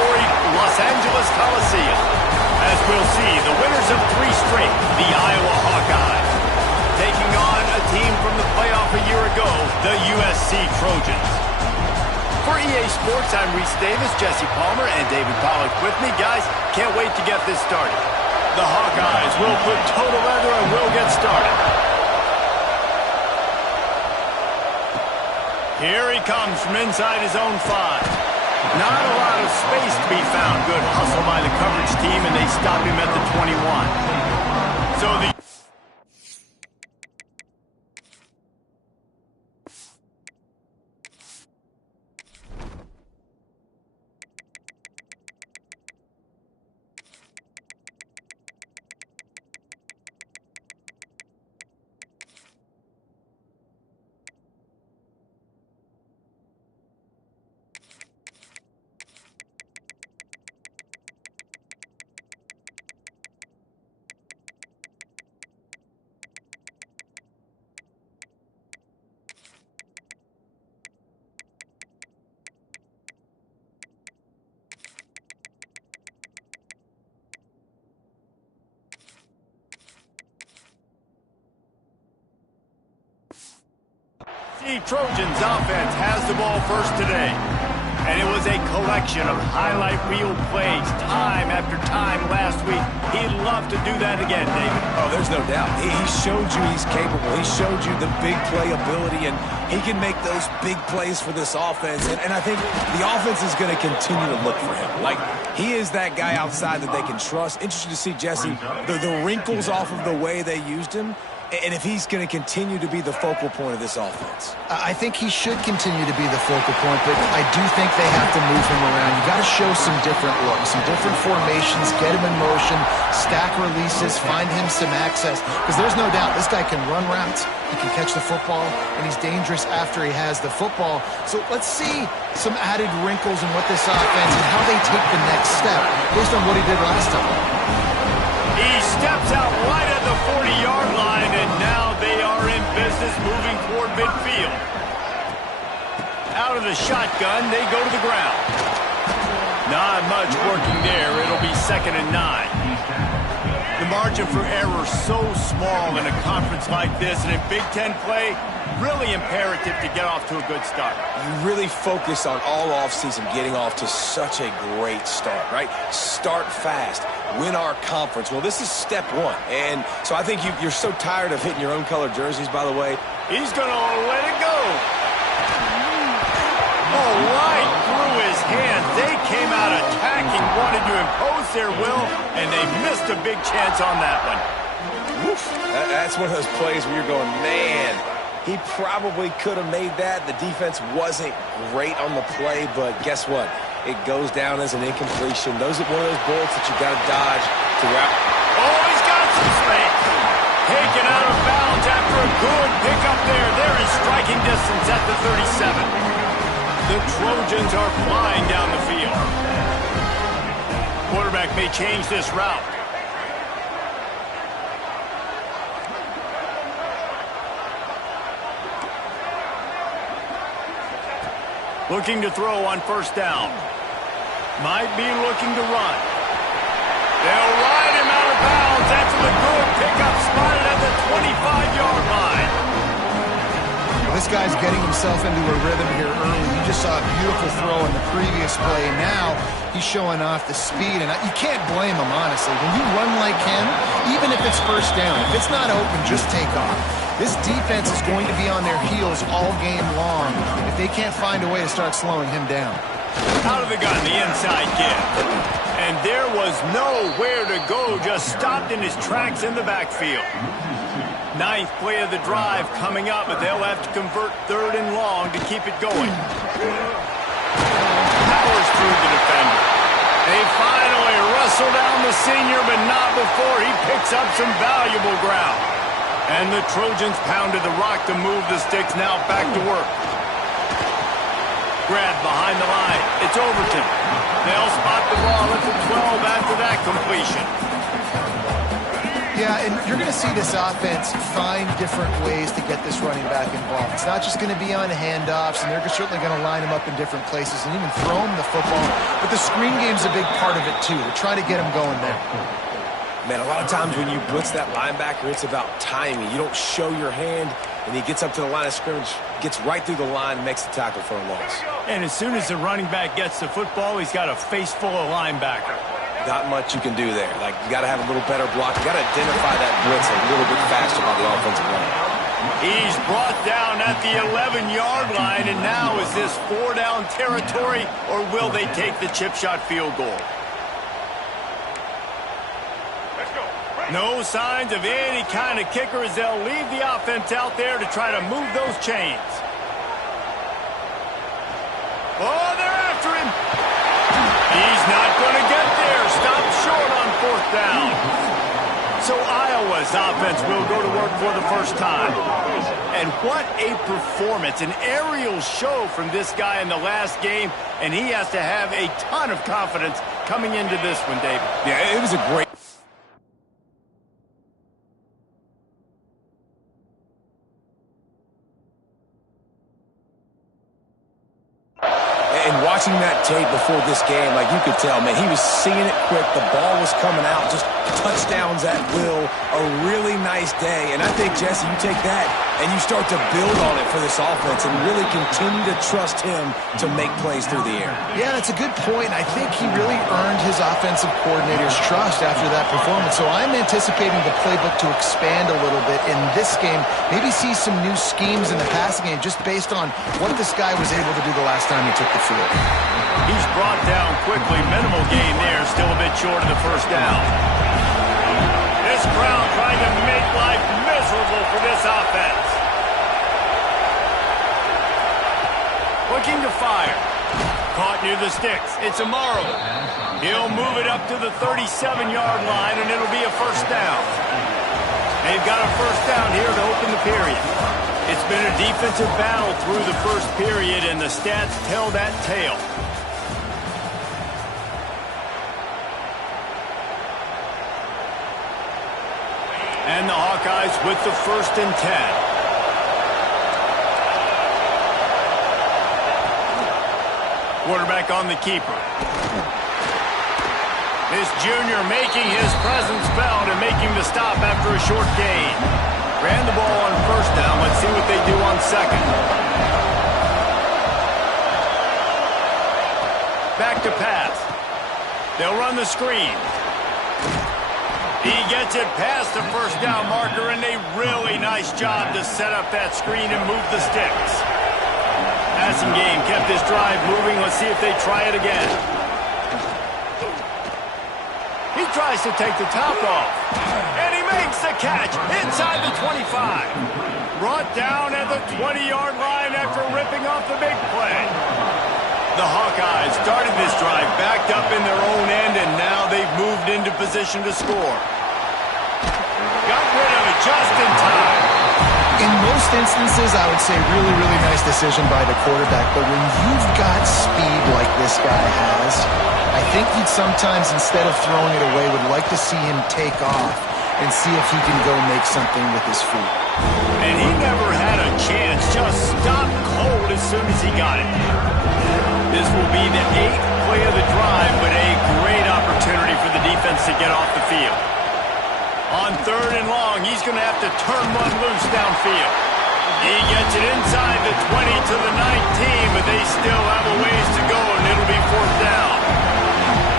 storied Los Angeles Coliseum. As we'll see, the winners of 3 straight, the Iowa Hawkeyes, taking on a team from the playoff a year ago, the USC Trojans. For EA Sports, I'm Reese Davis, Jesse Palmer, and David Pollack with me. Guys, can't wait to get this started. The Hawkeyes will put toe to leather and we'll get started. Here he comes from inside his own 5. Not a lot of space to be found. Good hustle by the coverage team, and they stop him at the 21. So the Trojans offense has the ball first today. And it was a collection of highlight reel plays time after time last week. He'd love to do that again, David. Oh, there's no doubt. He showed you he's capable. He showed you the big play ability, and he can make those big plays for this offense. And I think the offense is going to continue to look for him. Like, he is that guy outside that they can trust. Interesting to see, Jesse, the wrinkles off of the way they used him. And if he's going to continue to be the focal point of this offense. I think he should continue to be the focal point, but I do think they have to move him around. You got to show some different looks, some different formations, get him in motion, stack releases, find him some access. Because there's no doubt this guy can run routes, he can catch the football, and he's dangerous after he has the football. So let's see some added wrinkles in what this offense and how they take the next step based on what he did last time. He steps out right at the 40-yard line, and now they are in business moving toward midfield. Out of the shotgun, they go to the ground. Not much working there. It'll be 2nd and 9. The margin for error so small in a conference like this, and in Big Ten play, really imperative to get off to a good start. You really focus on all offseason getting off to such a great start, right? Start fast, win our conference. Well, this is step 1. And so I think you're so tired of hitting your own color jerseys, by the way. He's going to let it go. Oh, right through his hands. They came out attacking, wanted to impose their will, and they missed a big chance on that one. Woof. That's one of those plays where you're going, man, he probably could have made that. The defense wasn't great on the play, but guess what? It goes down as an incompletion. Those are one of those bullets that you got to dodge throughout. Oh, he's got some space. Taken out of bounds after a good pickup there. They're in striking distance at the 37. The Trojans are flying down the field. Quarterback may change this route. Looking to throw on 1st down. Might be looking to run. They'll ride him out of bounds after the good pickup, spotted at the 25-yard line. Well, this guy's getting himself into a rhythm here early. You just saw a beautiful throw in the previous play. Now he's showing off the speed, and you can't blame him, honestly. When you run like him, even if it's 1st down, if it's not open, just take off. This defense is going to be on their heels all game long if they can't find a way to start slowing him down. Out of the gun, the inside give. And there was nowhere to go, just stopped in his tracks in the backfield. 9th play of the drive coming up, but they'll have to convert 3rd and long to keep it going. Powers through the defender. They finally wrestle down the senior, but not before he picks up some valuable ground. And the Trojans pounded the rock to move the sticks, now back to work. Grab behind the line. It's Overton. They'll spot the ball at the 12 after that completion. Yeah, Yeah, and you're going to see this offense find different ways to get this running back involved. It's not just going to be on handoffs, and they're certainly going to line him up in different places and even throw him the football. But the screen game's a big part of it, too. They're trying to get him going there. Man, a lot of times when you blitz that linebacker, it's about timing. You don't show your hand, and he gets up to the line of scrimmage, gets right through the line, and makes the tackle for a loss. And as soon as the running back gets the football, he's got a face full of linebacker. Not much you can do there. Like, you got to have a little better block. You got to identify that blitz a little bit faster by the offensive line. He's brought down at the 11-yard line, and now is this 4-down territory, or will they take the chip shot field goal? No signs of any kind of kicker as they'll leave the offense out there to try to move those chains. Oh, they're after him. He's not going to get there. Stop short on 4th down. So Iowa's offense will go to work for the first time. And what a performance. An aerial show from this guy in the last game, and he has to have a ton of confidence coming into this one, David. Yeah, it was a great... And watching that tape before this game, like, you could tell, man, he was seeing it quick. The ball was coming out, just touchdowns at will. A really nice day. And I think, Jesse, you take that and you start to build on it for this offense and really continue to trust him to make plays through the air. Yeah, that's a good point. I think he really earned his offensive coordinator's trust after that performance. So I'm anticipating the playbook to expand a little bit in this game. Maybe see some new schemes in the passing game just based on what this guy was able to do the last time he took the field. He's brought down quickly. Minimal gain there. Still a bit short of the 1st down. This crowd trying to make life miserable for this offense. Looking to fire. Caught near the sticks. It's Amaro. He'll move it up to the 37-yard line, and it'll be a 1st down. They've got a 1st down here to open the period. It's been a defensive battle through the 1st period, and the stats tell that tale. And the Hawkeyes with the 1st and 10. Quarterback on the keeper. This junior making his presence felt and making the stop after a short gain. Ran the ball on 1st down. Let's see what they do on 2nd. Back to pass. They'll run the screen. He gets it past the 1st down marker, and a really nice job to set up that screen and move the sticks. Passing game kept this drive moving. Let's see if they try it again. He tries to take the top off. And he makes the catch inside the 25. Brought down at the 20-yard line after ripping off the big play. The Hawkeyes started this drive backed up in their own end, and now they've moved into position to score. Got rid of it just in time. In most instances, I would say really, really nice decision by the quarterback. But when you've got speed like this guy has, I think you'd sometimes, instead of throwing it away, would like to see him take off and see if he can go make something with his feet. And he never had a chance. Just stopped cold as soon as he got it. This will be the 8th play of the drive, but a great opportunity for the defense to get off the field. On 3rd and long, he's going to have to turn one loose downfield. He gets it inside the 20 to the 19, but they still have a ways to go, and it'll be 4th down.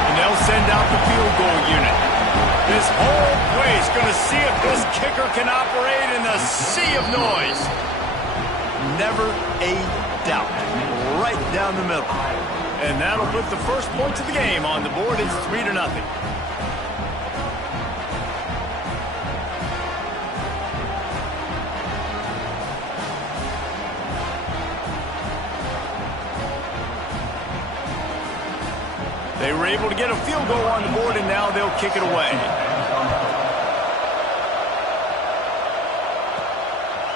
And they'll send out the field goal unit. This whole place going to see if this kicker can operate in the sea of noise. Never a doubt. Right down the middle. And that'll put the first points of the game on the board. It's 3-0. They were able to get a field goal on the board, and now they'll kick it away.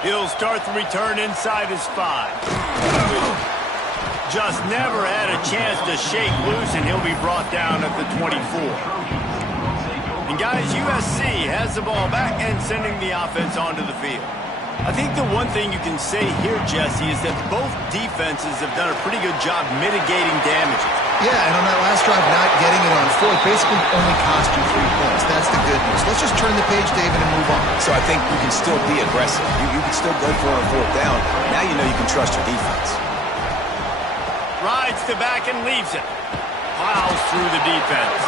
He'll start the return inside his 5. Just never had a chance to shake loose, and he'll be brought down at the 24. And And guys, USC has the ball back and sending the offense onto the field. I think the one thing you can say here, Jesse, is that both defenses have done a pretty good job mitigating damages. Yeah, and on that last drive, not getting it on fourth basically only cost you 3 points. That's the good news. Let's just turn the page, David, and move on. So I think you can still be aggressive. You can still go for it on fourth down. Now you know you can trust your defense. Rides to back and leaves it. Plows through the defense.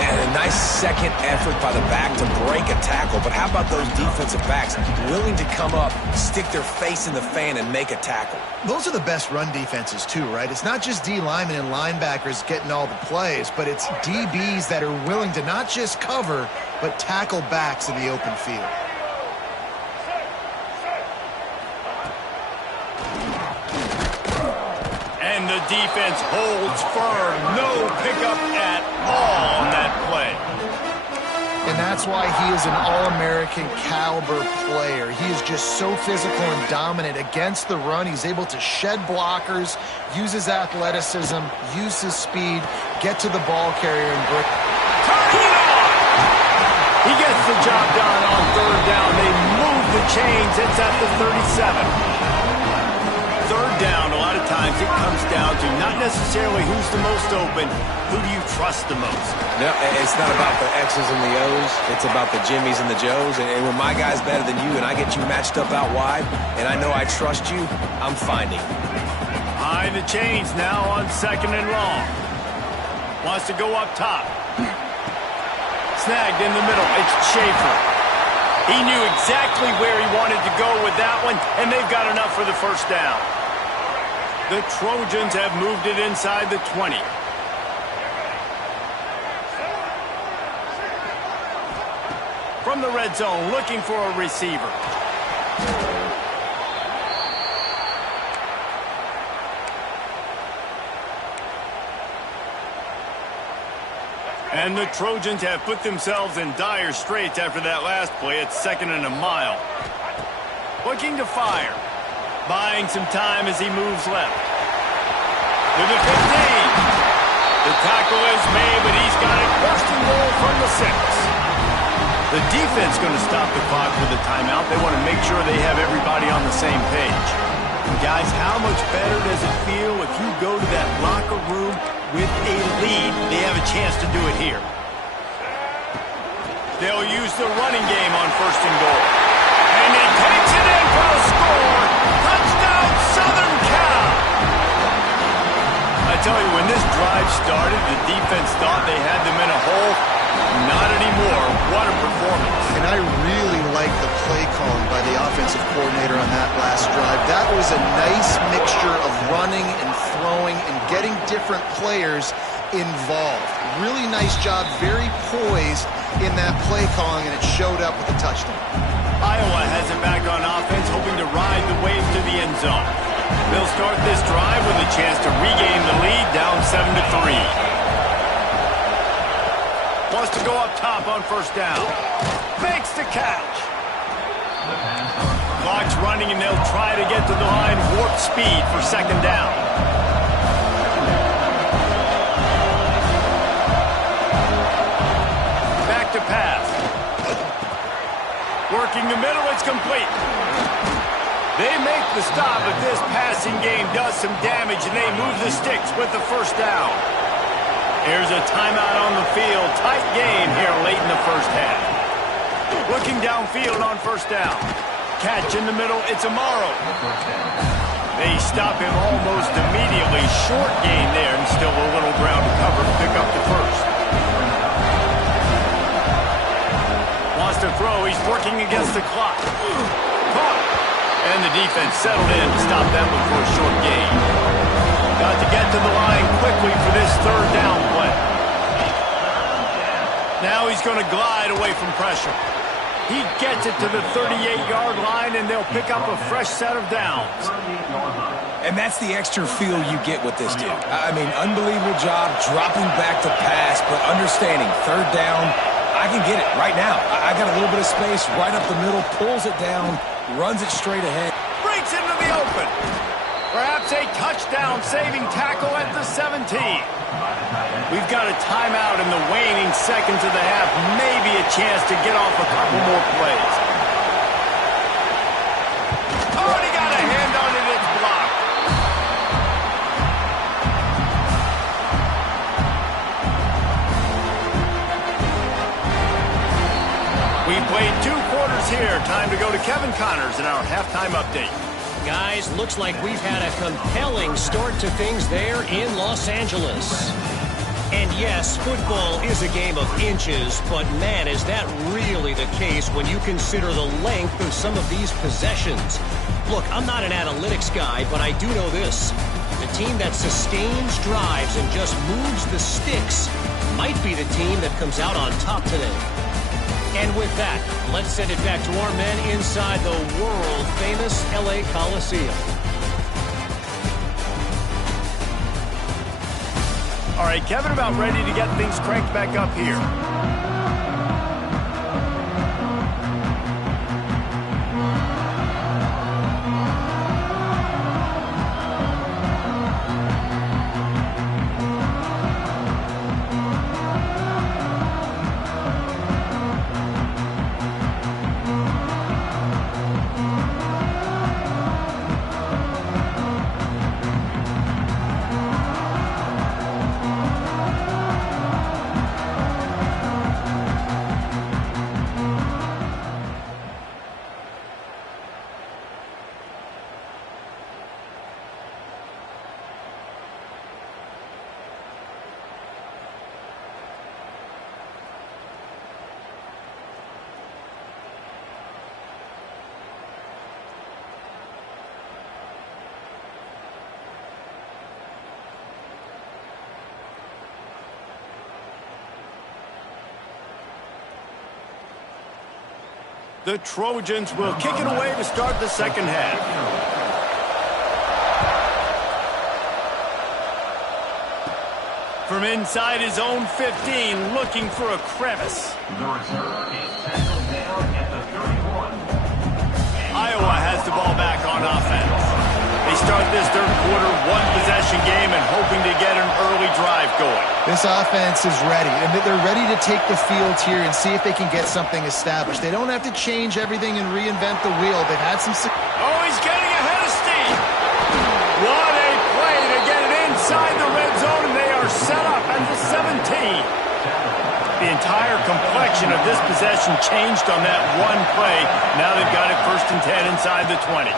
And a nice second effort by the back to break a tackle. But how about those defensive backs willing to come up, stick their face in the fan, and make a tackle? Those are the best run defenses, too, right? It's not just D linemen and linebackers getting all the plays, but it's DBs that are willing to not just cover, but tackle backs in the open field. And the defense holds firm. No pickup at all on that play. And that's why he is an All-American caliber player. He is just so physical and dominant against the run. He's able to shed blockers, use his athleticism, use his speed, get to the ball carrier and break. Turn it on! He gets the job done on third down. They move the chains. It's at the 37. Third down, a lot of times it comes down to not necessarily who's the most open, who do you trust the most? No, it's not about the X's and the O's. It's about the Jimmies and the Joes. And when my guy's better than you and I get you matched up out wide and I know I trust you, I'm finding. High the chains now on second and long. Wants to go up top. Snagged in the middle. It's Schaefer. He knew exactly where he wanted to go with that one, and they've got enough for the first down. The Trojans have moved it inside the 20. From the red zone, looking for a receiver. And the Trojans have put themselves in dire straits after that last play. It's second and a mile. Looking to fire. Buying some time as he moves left. To the 15. The tackle is made, but he's got it first and goal from the 6. The defense going to stop the clock with a timeout. They want to make sure they have everybody on the same page. Guys, how much better does it feel if you go to that locker room with a lead? They have a chance to do it here. They'll use the running game on first and goal. And he takes it in for a score. Touchdown, Southern Cal. I tell you, when this drive started, the defense thought they had them in a hole. Not anymore. What a performance. And I really like the play calling by the offensive coordinator on that last drive. That was a nice mixture of running and throwing and getting different players involved. Really nice job, very poised in that play calling, and it showed up with a touchdown. Iowa has it back on offense, hoping to ride the wave to the end zone. They'll start this drive with a chance to regain the lead, down 7-3. Wants to go up top on first down. Makes the catch. Clock's running, and they'll try to get to the line warp speed for second down. Back to pass. Working the middle, it's complete. They make the stop, but this passing game does some damage, and they move the sticks with the first down. Here's a timeout on the field. Tight game here late in the first half. Looking downfield on first down. Catch in the middle. It's Amaro. They stop him almost immediately. Short gain there, and still a little ground to cover to pick up the first. Wants to throw. He's working against the clock. Caught. And the defense settled in to stop that one for a short gain. Got to get to the line quickly for this third down play. Now he's going to glide away from pressure. He gets it to the 38-yard line, and they'll pick up a fresh set of downs. And that's the extra feel you get with this dude. I mean, unbelievable job dropping back to pass, but understanding third down, I can get it right now. I got a little bit of space right up the middle, pulls it down, runs it straight ahead. Breaks into the open. Perhaps a touchdown-saving tackle at the 17. We've got a timeout in the waning seconds of the half. Maybe a chance to get off a couple more plays. Oh, and he got a hand on it. It's blocked. We played 2 quarters here. Time to go to Kevin Connors in our halftime update. Guys, looks like we've had a compelling start to things there in Los Angeles. And yes, football is a game of inches, but man, is that really the case when you consider the length of some of these possessions. Look, I'm not an analytics guy, but I do know this. The team that sustains drives and just moves the sticks might be the team that comes out on top today. And with that, let's send it back to our men inside the world-famous LA Coliseum. All right, Kevin, about ready to get things cranked back up here. The Trojans will kick it away to start the second half. From inside his own 15, looking for a crevice. The return is tackled down at the 31. Iowa has the ball back on offense. They start this third quarter one-possession game and hoping to get an early drive going. This offense is ready, and they're ready to take the field here and see if they can get something established. They don't have to change everything and reinvent the wheel. They've had some... Oh, he's getting ahead of steam. What a play to get it inside the red zone, and they are set up at the 17. The entire complexion of this possession changed on that one play. Now they've got it 1st and 10 inside the 20.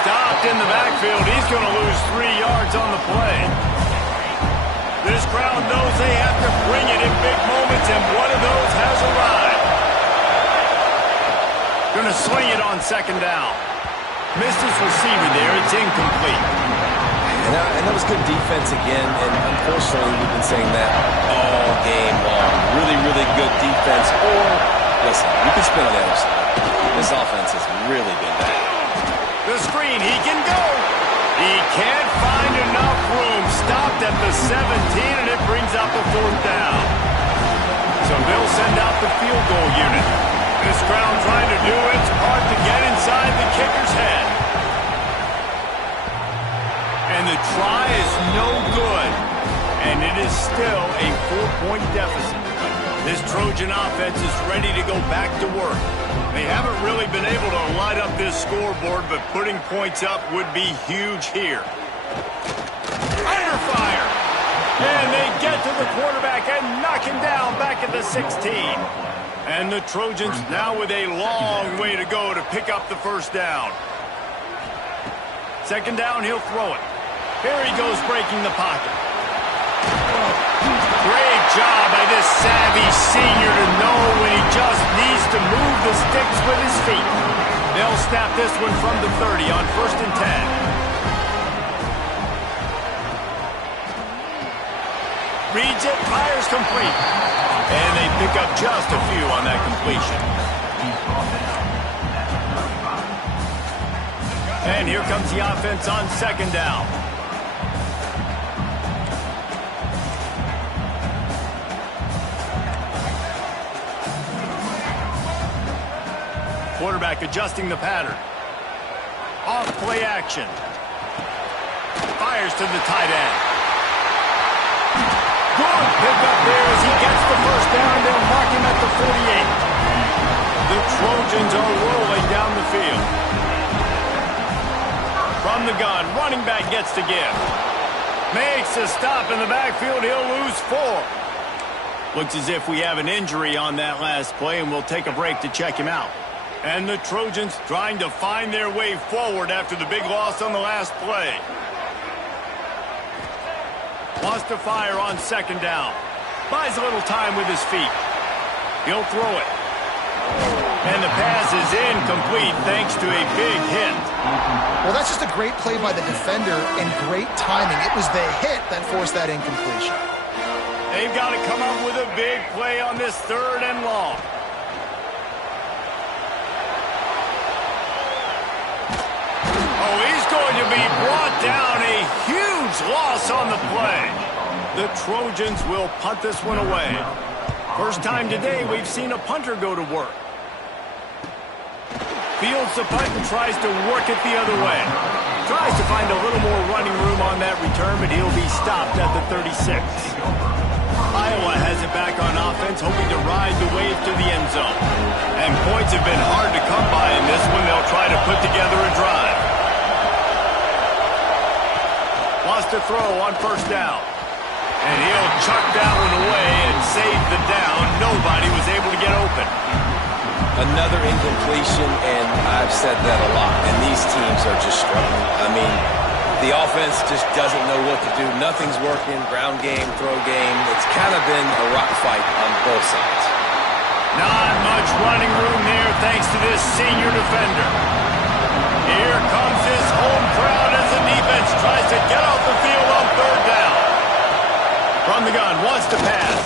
Stopped in the backfield. He's going to lose 3 yards on the play. This crowd knows they have to bring it in big moments, and one of those has arrived. Going to sling it on 2nd down. Missed his receiver there. It's incomplete. And that was good defense again, and unfortunately we've been saying that all game long. Really, really good defense. Or, listen, you can spin on the other side. This offense has really been bad. The screen, he can go. He can't find enough room. Stopped at the 17, and it brings up a 4th down. So they'll send out the field goal unit. This crowd trying to do its part to get inside the kicker's head. And the try is no good. And it is still a 4-point deficit. This Trojan offense is ready to go back to work. They haven't really been able to light up this scoreboard, but putting points up would be huge here. Under fire! And they get to the quarterback and knock him down back at the 16. And the Trojans now with a long way to go to pick up the 1st down. 2nd down, he'll throw it. Here he goes breaking the pocket. Great job by this savvy senior to know when he just needs to move the sticks with his feet. They'll snap this one from the 30 on 1st and 10. Reads it, fires complete. And they pick up just a few on that completion. And here comes the offense on 2nd down. Quarterback adjusting the pattern. Off play action. Fires to the tight end. Good pickup there as he gets the first down. They'll mark him at the 48. The Trojans are rolling down the field. From the gun, running back gets to give. Makes a stop in the backfield. He'll lose 4. Looks as if we have an injury on that last play, and we'll take a break to check him out. And the Trojans trying to find their way forward after the big loss on the last play. Wants to fire on second down. Buys a little time with his feet. He'll throw it. And the pass is incomplete thanks to a big hit. Well, that's just a great play by the defender and great timing. It was the hit that forced that incompletion. They've got to come up with a big play on this 3rd and long. Oh, he's going to be brought down. A huge loss on the play. The Trojans will punt this one away. First time today we've seen a punter go to work. Fields the punt and tries to work it the other way. Tries to find a little more running room on that return, but he'll be stopped at the 36. Iowa has it back on offense, hoping to ride the wave to the end zone. And points have been hard to come by in this one. They'll try to put together a drive. Wants to throw on first down. And he'll chuck that one away and save the down. Nobody was able to get open. Another incompletion, and I've said that a lot, and these teams are just struggling. I mean, the offense just doesn't know what to do. Nothing's working, ground game, throw game. It's kind of been a rock fight on both sides. Not much running room there thanks to this senior defender. Here comes his home crowd as the defense tries to get off the field on 3rd down. From the gun, wants to pass.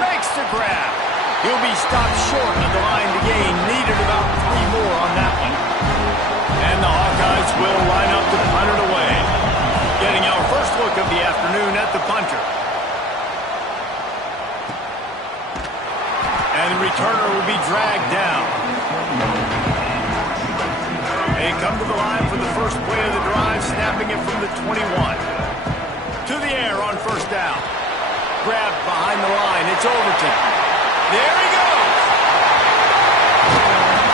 Makes the grab. He'll be stopped short of the line to gain. Needed about 3 more on that one. And the Hawkeyes will line up to punt it away. Getting our first look of the afternoon at the punter. And the returner will be dragged down. They come to the line for the first play of the drive, snapping it from the 21. To the air on first down. Grabbed behind the line. It's Overton. There he goes.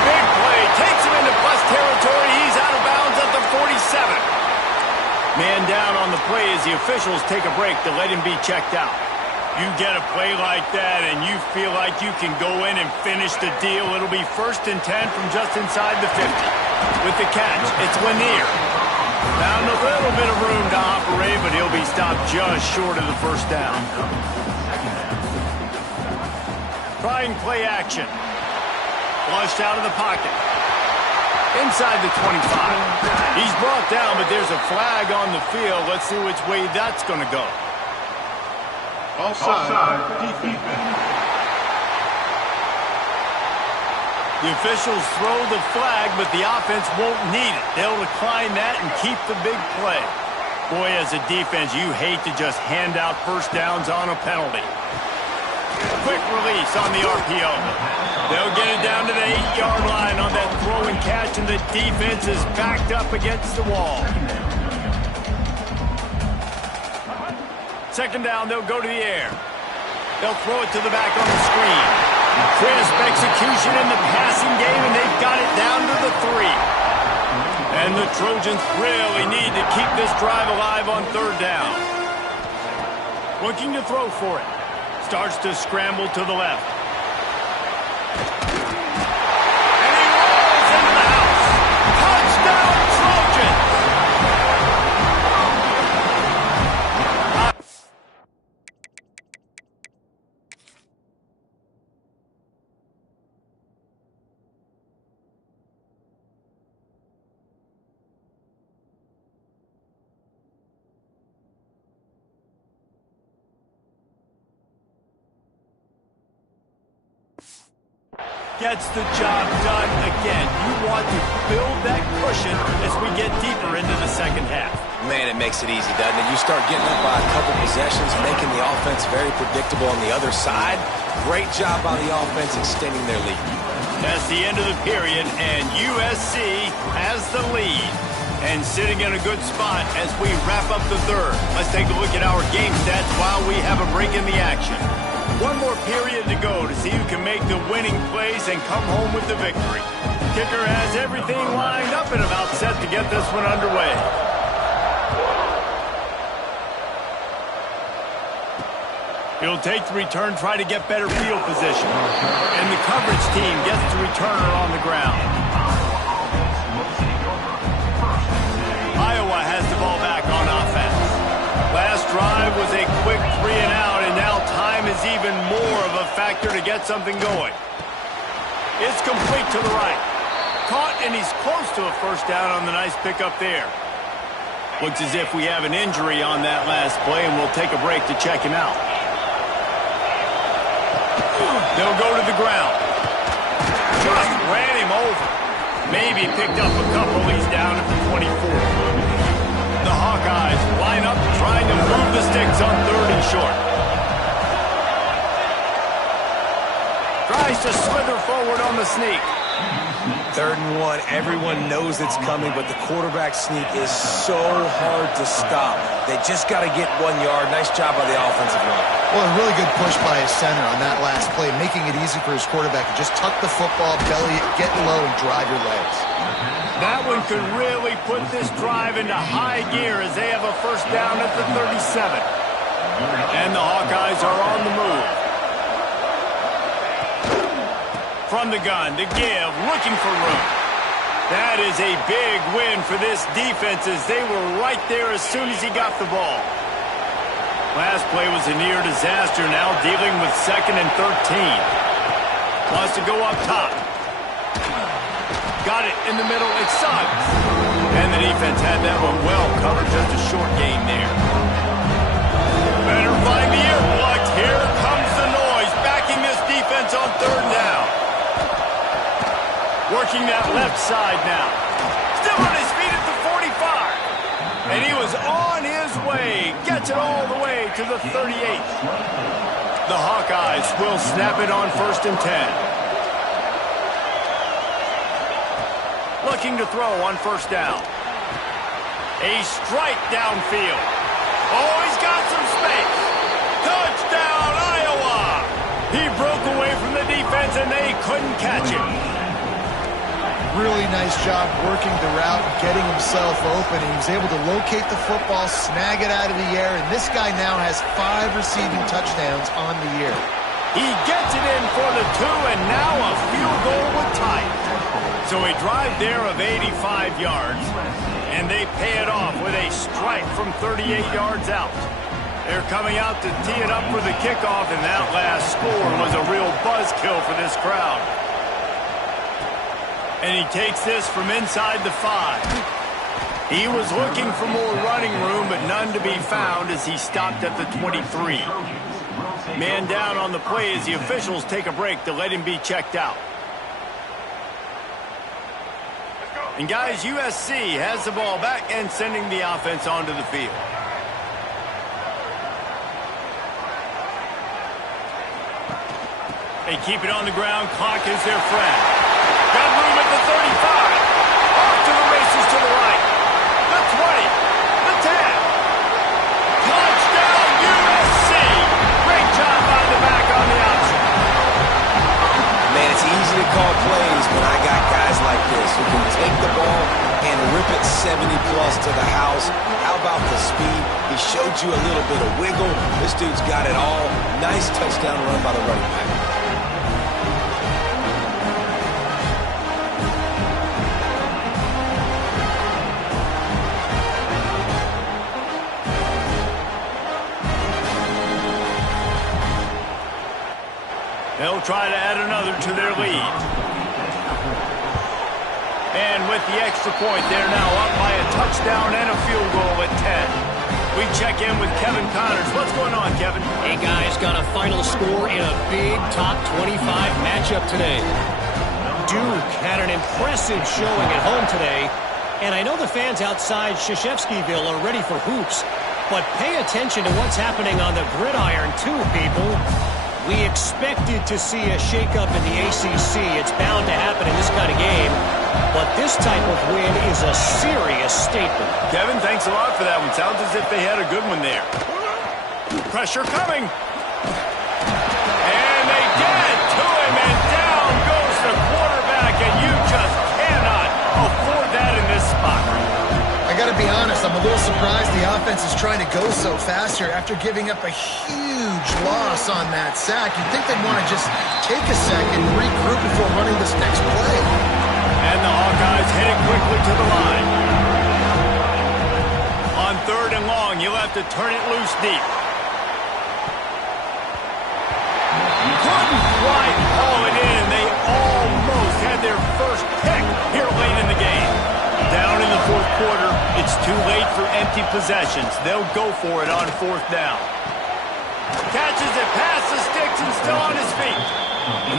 Big play. Takes him into plus territory. He's out of bounds at the 47. Man down on the play as the officials take a break to let him be checked out. You get a play like that and you feel like you can go in and finish the deal. It'll be 1st and 10 from just inside the 50. With the catch, it's Lanier. Found a little bit of room to operate, but he'll be stopped just short of the first down. Trying play action. Flushed out of the pocket. Inside the 25. He's brought down, but there's a flag on the field. Let's see which way that's going to go. Offside. Defense. The officials throw the flag, but the offense won't need it. They'll decline that and keep the big play. Boy, as a defense, you hate to just hand out first downs on a penalty. Quick release on the RPO. They'll get it down to the 8-yard line on that throw and catch, and the defense is backed up against the wall. Second down, they'll go to the air. They'll throw it to the back on the screen. Crisp execution in the passing game, and they've got it down to the 3. And the Trojans really need to keep this drive alive on 3rd down. Looking to throw for it. Starts to scramble to the left. And he rolls into the house. Touchdown, Trojans! Gets the job done again. You want to build that cushion as we get deeper into the second half. Man, it makes it easy, doesn't it? You start getting up by a couple possessions, making the offense very predictable on the other side. Great job by the offense extending their lead. That's the end of the period, and USC has the lead. And sitting in a good spot as we wrap up the third. Let's take a look at our game stats while we have a break in the action. One more period to go to see who can make the winning plays and come home with the victory. Kicker has everything lined up and about set to get this one underway. He'll take the return, try to get better field position. And the coverage team gets the returner on the ground. Iowa has the ball back on offense. Last drive was a quick 3 and out, and now time is even more of a factor to get something going. It's complete to the right. Caught, and he's close to a first down on the nice pickup there. Looks as if we have an injury on that last play, and we'll take a break to check him out. They'll go to the ground. Just ran him over. Maybe picked up a couple. He's down at the 24. The Hawkeyes line up trying to move the sticks on 3rd and short. Tries to slither forward on the sneak. 3rd and 1, everyone knows it's coming, but the quarterback sneak is so hard to stop. They just got to get 1 yard. Nice job by the offensive line. Well, a really good push by his center on that last play, making it easy for his quarterback to just tuck the football, belly it, get low, and drive your legs. That one could really put this drive into high gear as they have a first down at the 37. And the Hawkeyes are on the move. From the gun, the give, looking for room. That is a big win for this defense as they were right there as soon as he got the ball. Last play was a near disaster, now dealing with 2nd and 13. Wants to go up top. Got it in the middle, it's Suggs. And the defense had that one well covered, just a short game there. Better find the earplugs. Here comes the noise, backing this defense on 3rd down. Working that left side now. Still on his feet at the 45. And he was on his way. Gets it all the way to the 38. The Hawkeyes will snap it on 1st and 10. Looking to throw on 1st down. A strike downfield. Oh, he's got some space. Touchdown, Iowa! He broke away from the defense and they couldn't catch him. Really nice job working the route, getting himself open. He was able to locate the football, snag it out of the air, and this guy now has 5 receiving touchdowns on the year. He gets it in for the 2, and now a field goal would tie it. So a drive there of 85 yards, and they pay it off with a strike from 38 yards out. They're coming out to tee it up for the kickoff, and that last score was a real buzzkill for this crowd. And he takes this from inside the 5. He was looking for more running room, but none to be found as he stopped at the 23. Man down on the play as the officials take a break to let him be checked out. And guys, USC has the ball back and sending the offense onto the field. They keep it on the ground. Clock is their friend. Got room at the 35. Off to the races to the right. The 20. The 10. Touchdown USC. Great job by the back on the option. Man, it's easy to call plays when I got guys like this who can take the ball and rip it 70-plus to the house. How about the speed? He showed you a little bit of wiggle. This dude's got it all. Nice touchdown run by the running back. They'll try to add another to their lead. And with the extra point, they're now up by a touchdown and a field goal at 10. We check in with Kevin Connors. What's going on, Kevin? Hey, guys, got a final score in a big top 25 matchup today. Duke had an impressive showing at home today, and I know the fans outside Krzyzewskiville are ready for hoops, but pay attention to what's happening on the gridiron too, people. We expected to see a shakeup in the ACC. It's bound to happen in this kind of game. But this type of win is a serious statement. Kevin, thanks a lot for that one. Sounds as if they had a good one there. Pressure coming. And they get it to him, and down goes the quarterback, and you just cannot afford that in this spot. I got to be honest, I'm a little surprised the offense is trying to go so fast here after giving up a huge loss on that sack. You'd think they'd want to just take a second and regroup before running this next play. And the Hawkeyes hit it quickly to the line. On 3rd and long, you'll have to turn it loose deep. Couldn't quite haul it in. They almost had their first pick here late in the game. Down in the 4th quarter, it's too late for empty possessions. They'll go for it on 4th down. Catches it past the sticks and still on his feet.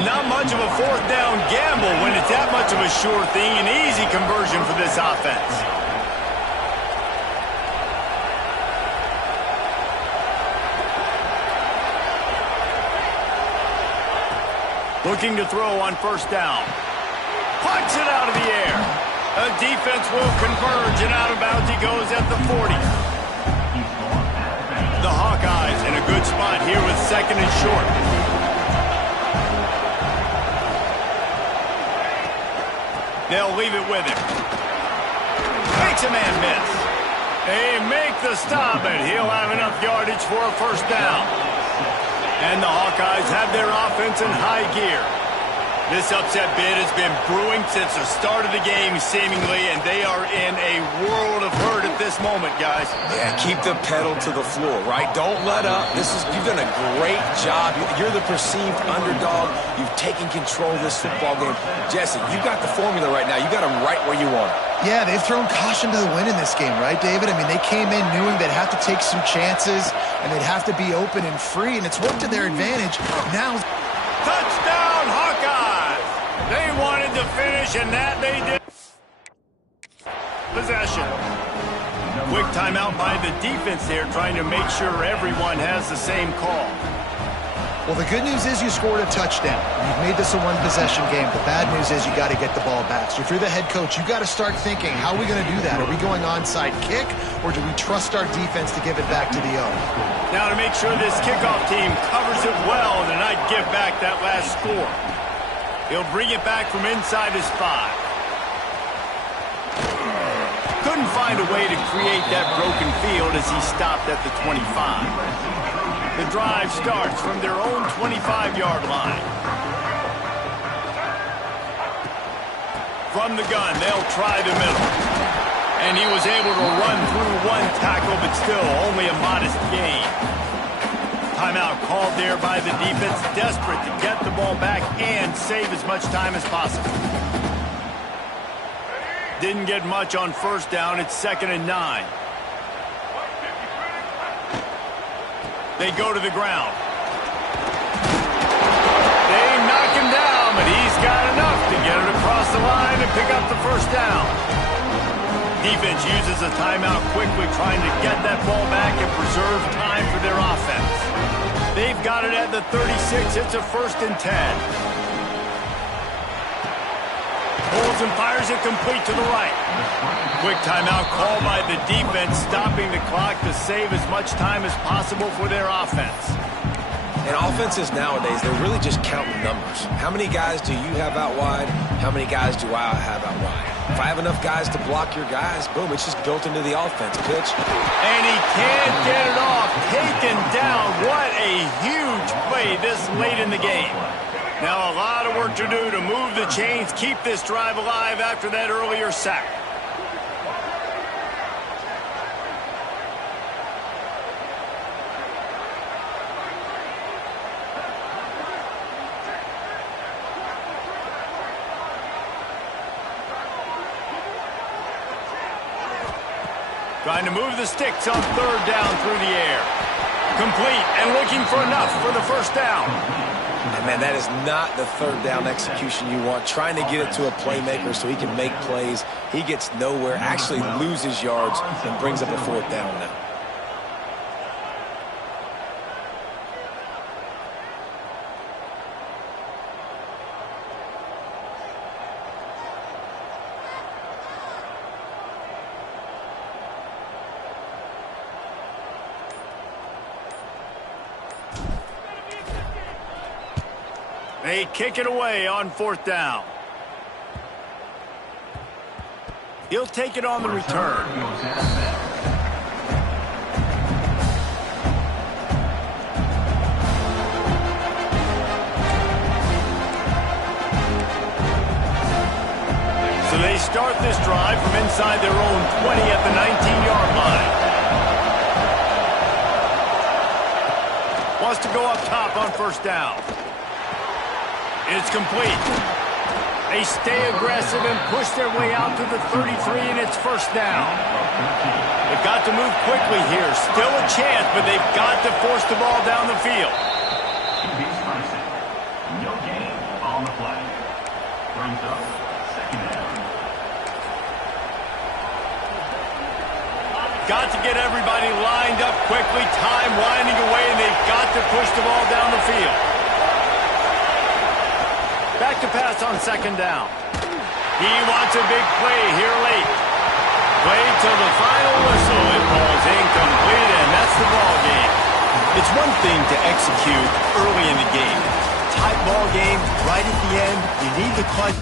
Not much of a 4th down gamble when it's that much of a sure thing. An easy conversion for this offense. Looking to throw on 1st down. Punts it out of the air. A defense will converge, and out of bounds he goes at the 40. The Hawkeyes in a good spot here with 2nd and short. They'll leave it with him. Makes a man miss. They make the stop, and he'll have enough yardage for a 1st down. And the Hawkeyes have their offense in high gear. This upset bid has been brewing since the start of the game, seemingly, and they are in a world of hurt at this moment, guys. Yeah, keep the pedal to the floor, right? Don't let up. You've done a great job. You're the perceived underdog. You've taken control of this football game. Jesse, you got the formula right now. You got them right where you want it. Yeah, they've thrown caution to the wind in this game, right, David? I mean, they came in knowing they'd have to take some chances, and they'd have to be open and free, and it's worked to their advantage. Now, touchdown, Hawkeyes! They wanted to finish, and that they did. Possession. Quick timeout by the defense there, trying to make sure everyone has the same call. well, the good news is you scored a touchdown. You've made this a one-possession game. The bad news is you got to get the ball back. So if you're the head coach, you got to start thinking, how are we going to do that? Are we going onside kick, or do we trust our defense to give it back to the O? Now to make sure this kickoff team covers it well and not give back that last score. He'll bring it back from inside his 5. Couldn't find a way to create that broken field as he stopped at the 25. The drive starts from their own 25-yard line. From the gun, they'll try the middle. And he was able to run through one tackle, but still only a modest gain. Timeout called there by the defense, desperate to get the ball back and save as much time as possible. Didn't get much on first down. It's 2nd and 9. They go to the ground. They knock him down, but he's got enough to get it across the line and pick up the first down. Defense uses a timeout quickly, trying to get that ball back and preserve time for their offense. They've got it at the 36. It's a 1st and 10. Pulls and fires it complete to the right. Quick timeout called by the defense, stopping the clock to save as much time as possible for their offense. And offenses nowadays, they're really just counting numbers. How many guys do you have out wide? How many guys do I have out wide? If I have enough guys to block your guys, boom, it's just built into the offense. Pitch. And he can't get it off. Taken down. What a huge play this late in the game. Now a lot of work to do to move the chains, keep this drive alive after that earlier sack. Trying to move the sticks on 3rd down through the air. Complete and looking for enough for the first down. And man, that is not the 3rd down execution you want. Trying to get it to a playmaker so he can make plays. He gets nowhere, actually loses yards, and brings up a 4th down now. They kick it away on 4th down. He'll take it on the return. So they start this drive from inside their own 20 at the 19-yard line. Wants to go up top on 1st down. It's complete. They stay aggressive and push their way out to the 33, and it's 1st down. They've got to move quickly here. Still a chance, but they've got to force the ball down the field. No gain on the play. Brings up 2nd down. Got to get everybody lined up quickly. Time winding away, and they've got to push the ball down the field. Back to pass on 2nd down. He wants a big play here late. Played till the final whistle. It falls incomplete, and that's the ball game. It's one thing to execute early in the game. Tight ball game, right at the end, you need the clutch.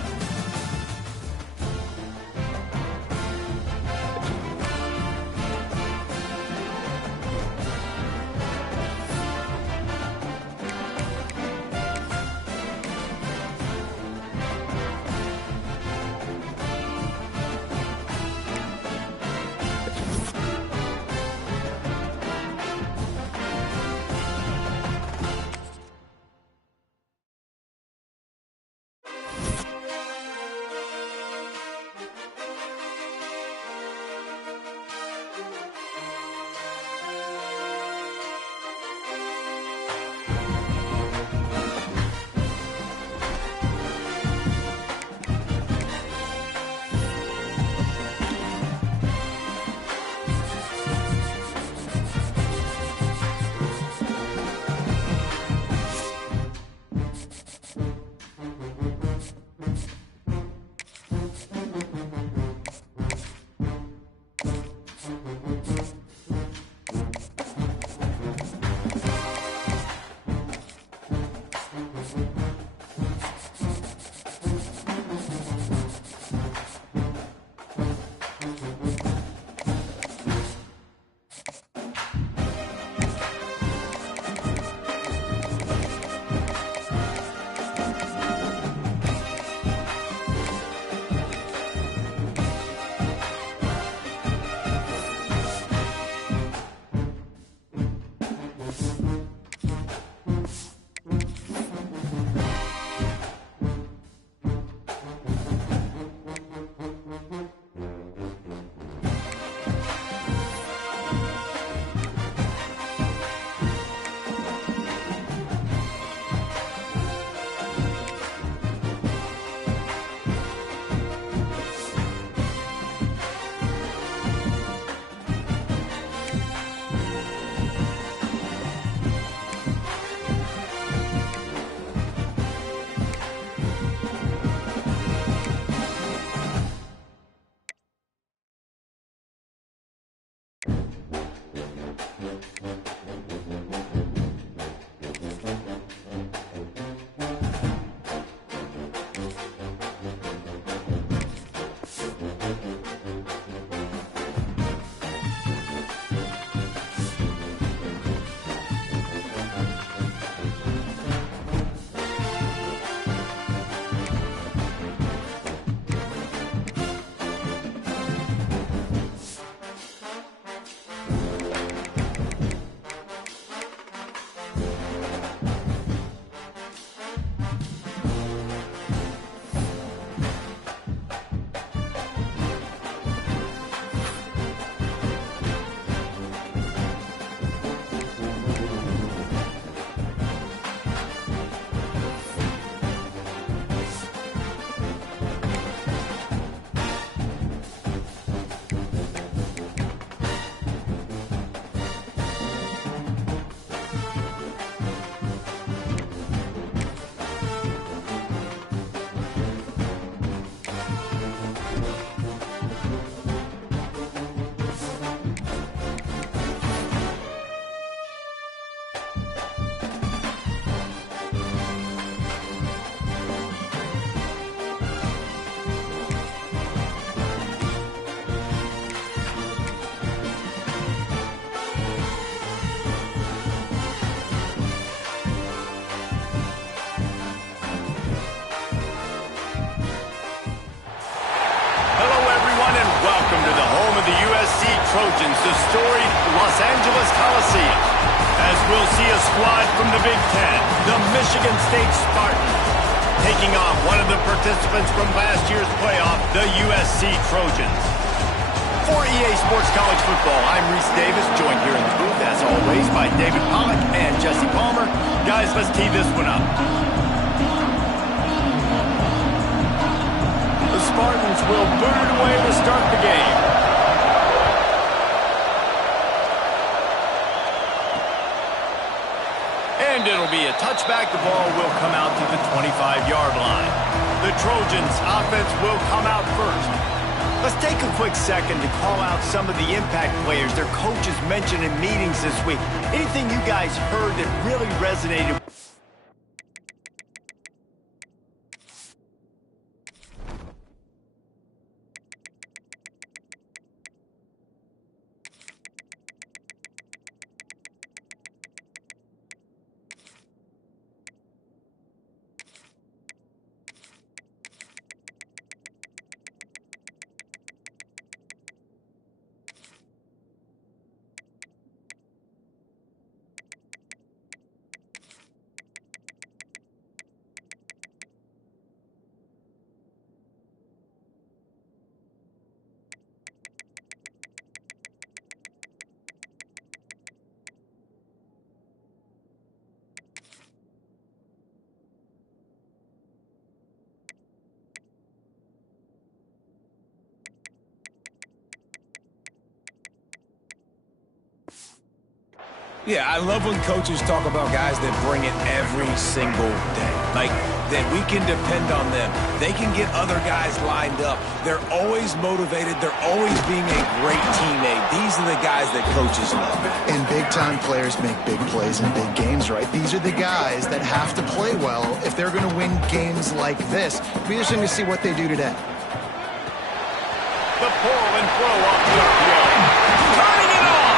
Trojans to storied Los Angeles Coliseum, as we'll see a squad from the Big Ten, the Michigan State Spartans, taking on one of the participants from last year's playoff, the USC Trojans. For EA Sports College Football, I'm Reese Davis, joined here in the booth, as always, by David Pollack and Jesse Palmer. Guys, let's tee this one up. The Spartans will boot it away to start the game. And it'll be a touchback. The ball will come out to the 25-yard line. The Trojans' offense will come out first. Let's take a quick second to call out some of the impact players their coaches mentioned in meetings this week. Anything you guys heard that really resonated? Yeah, I love when coaches talk about guys that bring it every single day. Like, that we can depend on them. They can get other guys lined up. They're always motivated. They're always being a great teammate. These are the guys that coaches love. And big-time players make big plays in big games, right? These are the guys that have to play well if they're going to win games like this. It'll be interesting to see what they do today. The pull and throw off the RPO. Turning it on!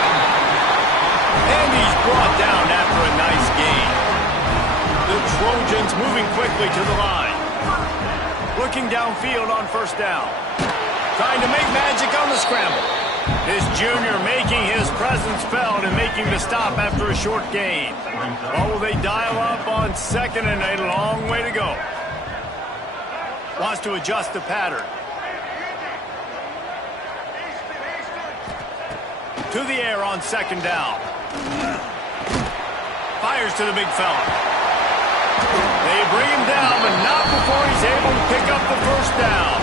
And he's brought down after a nice gain. The Trojans moving quickly to the line. Looking downfield on first down. Trying to make magic on the scramble. This junior making his presence felt and making the stop after a short gain. Or will they dial up on second and a long way to go? Wants to adjust the pattern. To the air on second down. Fires to the big fella. They bring him down, but not before he's able to pick up the first down.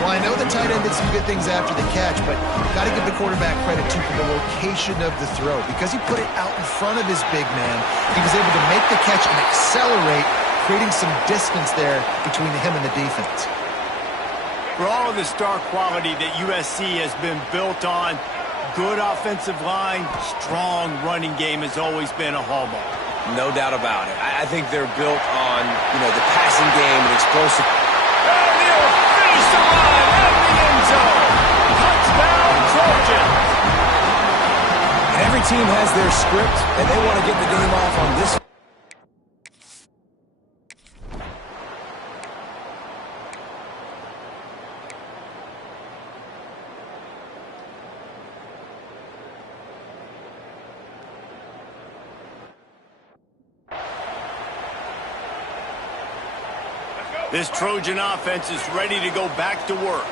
Well, I know the tight end did some good things after the catch, but got to give the quarterback credit, too, for the location of the throw. Because he put it out in front of his big man, he was able to make the catch and accelerate, creating some distance there between him and the defense. For all of the star quality that USC has been built on, good offensive line, strong running game has always been a hallmark. No doubt about it. I think they're built on, the passing game and explosive. And he'll finish the run at the end zone. Touchdown, Trojans. And every team has their script, and they want to get the game off on this. This Trojan offense is ready to go back to work.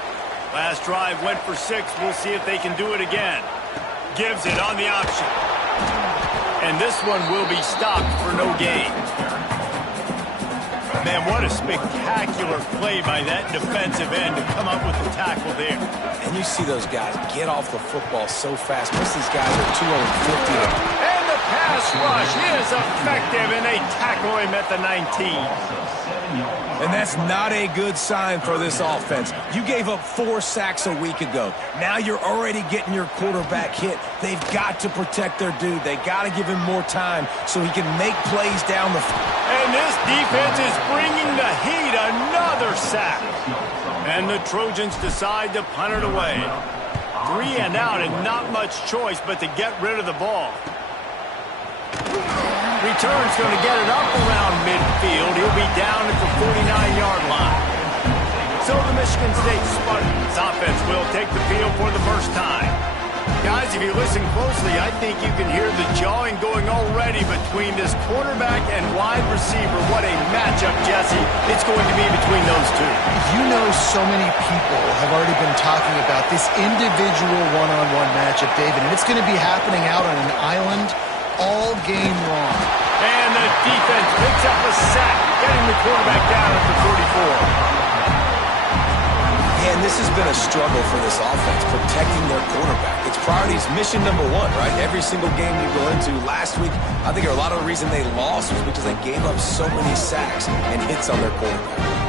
Last drive went for 6. We'll see if they can do it again. Gives it on the option. And this one will be stopped for no gain. Man, what a spectacular play by that defensive end to come up with the tackle there. And you see those guys get off the football so fast. Most of these guys are 250. And the pass rush is effective, and they tackle him at the 19. And that's not a good sign for this offense. You gave up 4 sacks a week ago. Now you're already getting your quarterback hit. They've got to protect their dude. They got to give him more time so he can make plays down the field. And this defense is bringing the heat. Another sack. And the Trojans decide to punt it away. 3 and out, and not much choice but to get rid of the ball. Return's going to get it up around midfield. He'll be down at the 49-yard line. So the Michigan State Spartans offense will take the field for the first time. Guys, if you listen closely, I think you can hear the jawing going already between this quarterback and wide receiver. What a matchup, Jesse, it's going to be between those two. You know, so many people have already been talking about this individual one-on-one matchup, David, and it's going to be happening out on an island all game long. And the defense picks up a sack, getting the quarterback down at the 44. And this has been a struggle for this offense, protecting their quarterback. It's priorities, mission number one, right? Every single game you go into last week, I think a lot of the reason they lost was because they gave up so many sacks and hits on their quarterback.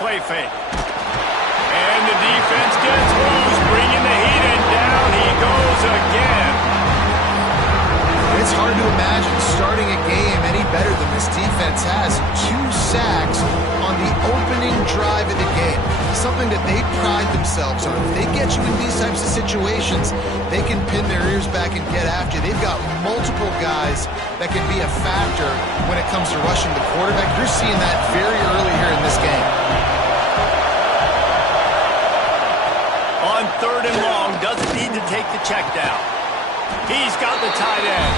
Play fake. And the defense gets loose, bringing the heat, and down he goes again. It's hard to imagine starting a game any better than this defense has. 2 sacks on the opening drive of the game. Something that they pride themselves on. If they get you in these types of situations, they can pin their ears back and get after you. They've got multiple guys that can be a factor when it comes to rushing the quarterback. You're seeing that very early here in this game. On 3rd and long, doesn't need to take the check down. He's got the tight end.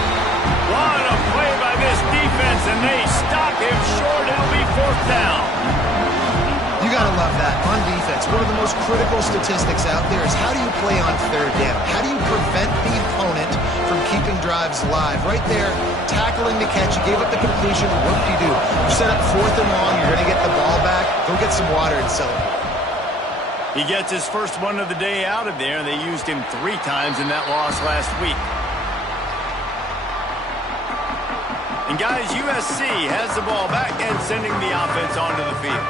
What a play by this defense, and they stop him short. It'll be 4th down. You got to love that on defense. One of the most critical statistics out there is how do you play on 3rd down? How do you prevent the opponent from keeping drives alive? Right there, tackling the catch. You gave up the completion. What do? You set up 4th and long. You're going to get the ball back. Go get some water and celebrate. He gets his first one of the day out of there. They used him 3 times in that loss last week. And guys, USC has the ball back and sending the offense onto the field.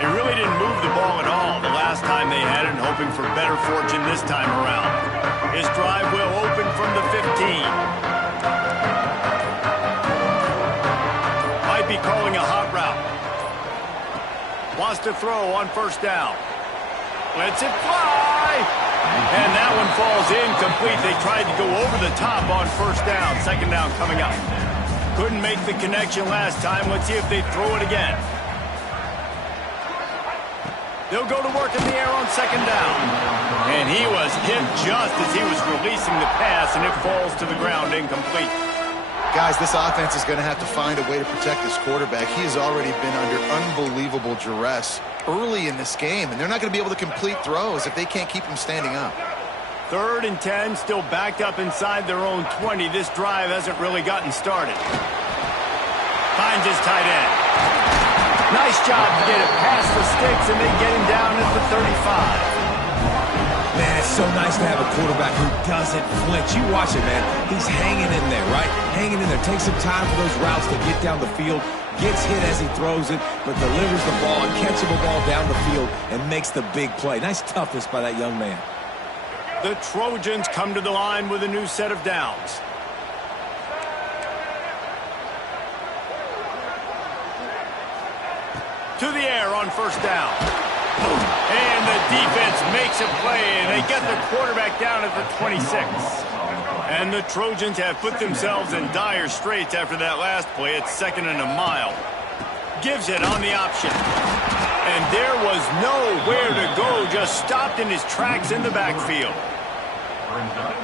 They really didn't move the ball at all the last time they had it, and hoping for better fortune this time around. His drive will open from the 15. Might be calling a hot route. Wants to throw on 1st down. Lets it fly. And that one falls incomplete. They tried to go over the top on 1st down. 2nd down coming up. Couldn't make the connection last time. Let's see if they throw it again. They'll go to work in the air on 2nd down. And he was hit just as he was releasing the pass, and it falls to the ground incomplete. Guys, this offense is going to have to find a way to protect this quarterback. He has already been under unbelievable duress early in this game, and they're not going to be able to complete throws if they can't keep him standing up. 3rd and 10, still backed up inside their own 20. This drive hasn't really gotten started. Finds his tight end. Nice job to get it past the sticks, and they get him down at the 35. Man, it's so nice to have a quarterback who doesn't flinch. You watch it, man. He's hanging in there, right? Hanging in there. Takes some time for those routes to get down the field. Gets hit as he throws it, but delivers the ball, a catchable ball down the field, and makes the big play. Nice toughness by that young man. The Trojans come to the line with a new set of downs. To the air on 1st down. And the defense makes a play, and they get the quarterback down at the 26. And the Trojans have put themselves in dire straits after that last play. It's 2nd and a mile. Gives it on the option. And there was nowhere to go, just stopped in his tracks in the backfield.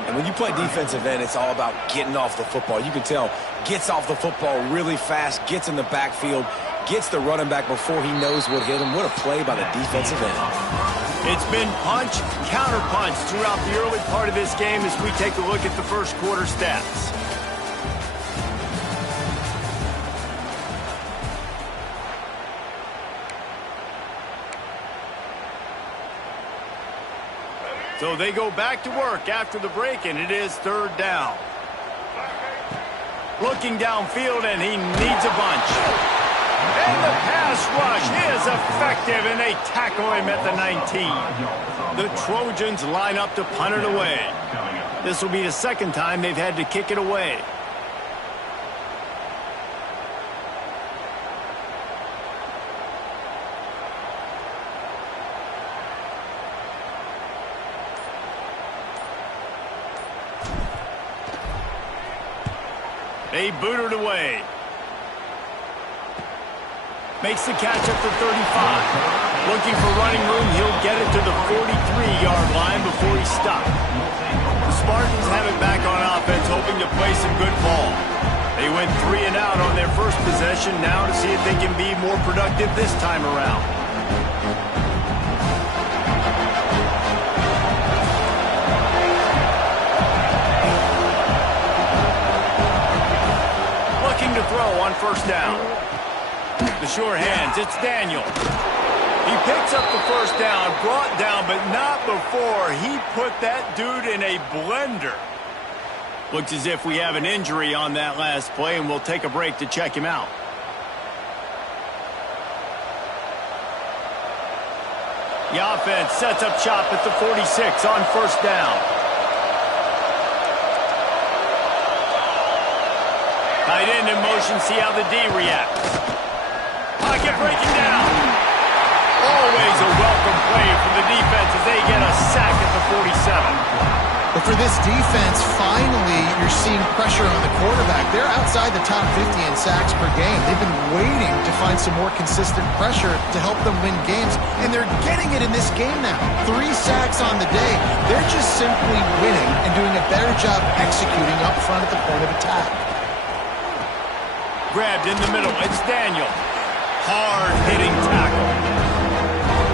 And when you play defensive end, it's all about getting off the football. You can tell, gets off the football really fast, gets in the backfield, gets the running back before he knows what hit him. What a play by the defensive end. It's been punch, counter punch throughout the early part of this game as we take a look at the first quarter stats. So they go back to work after the break, and it is 3rd down. Looking downfield, and he needs a bunch. And the pass rush is effective, and they tackle him at the 19. The Trojans line up to punt it away. This will be the second time they've had to kick it away. They boot it away. Makes the catch up to 35. Looking for running room, he'll get it to the 43-yard line before he's stopped. The Spartans have it back on offense, hoping to play some good ball. They went 3 and out on their first possession, now to see if they can be more productive this time around. To throw on first down. The sure hands, it's Daniel. He picks up the first down, brought down, but not before he put that dude in a blender. Looks as if we have an injury on that last play, and we'll take a break to check him out. The offense sets up shop at the 46 on first down. Tight end in motion, see how the D reacts. Pocket breaking down. Always a welcome play from the defense as they get a sack at the 47. But for this defense, finally, you're seeing pressure on the quarterback. They're outside the top 50 in sacks per game. They've been waiting to find some more consistent pressure to help them win games, and they're getting it in this game now. 3 sacks on the day. They're just simply winning and doing a better job executing up front at the point of attack. Grabbed in the middle, it's Daniel. Hard-hitting tackle.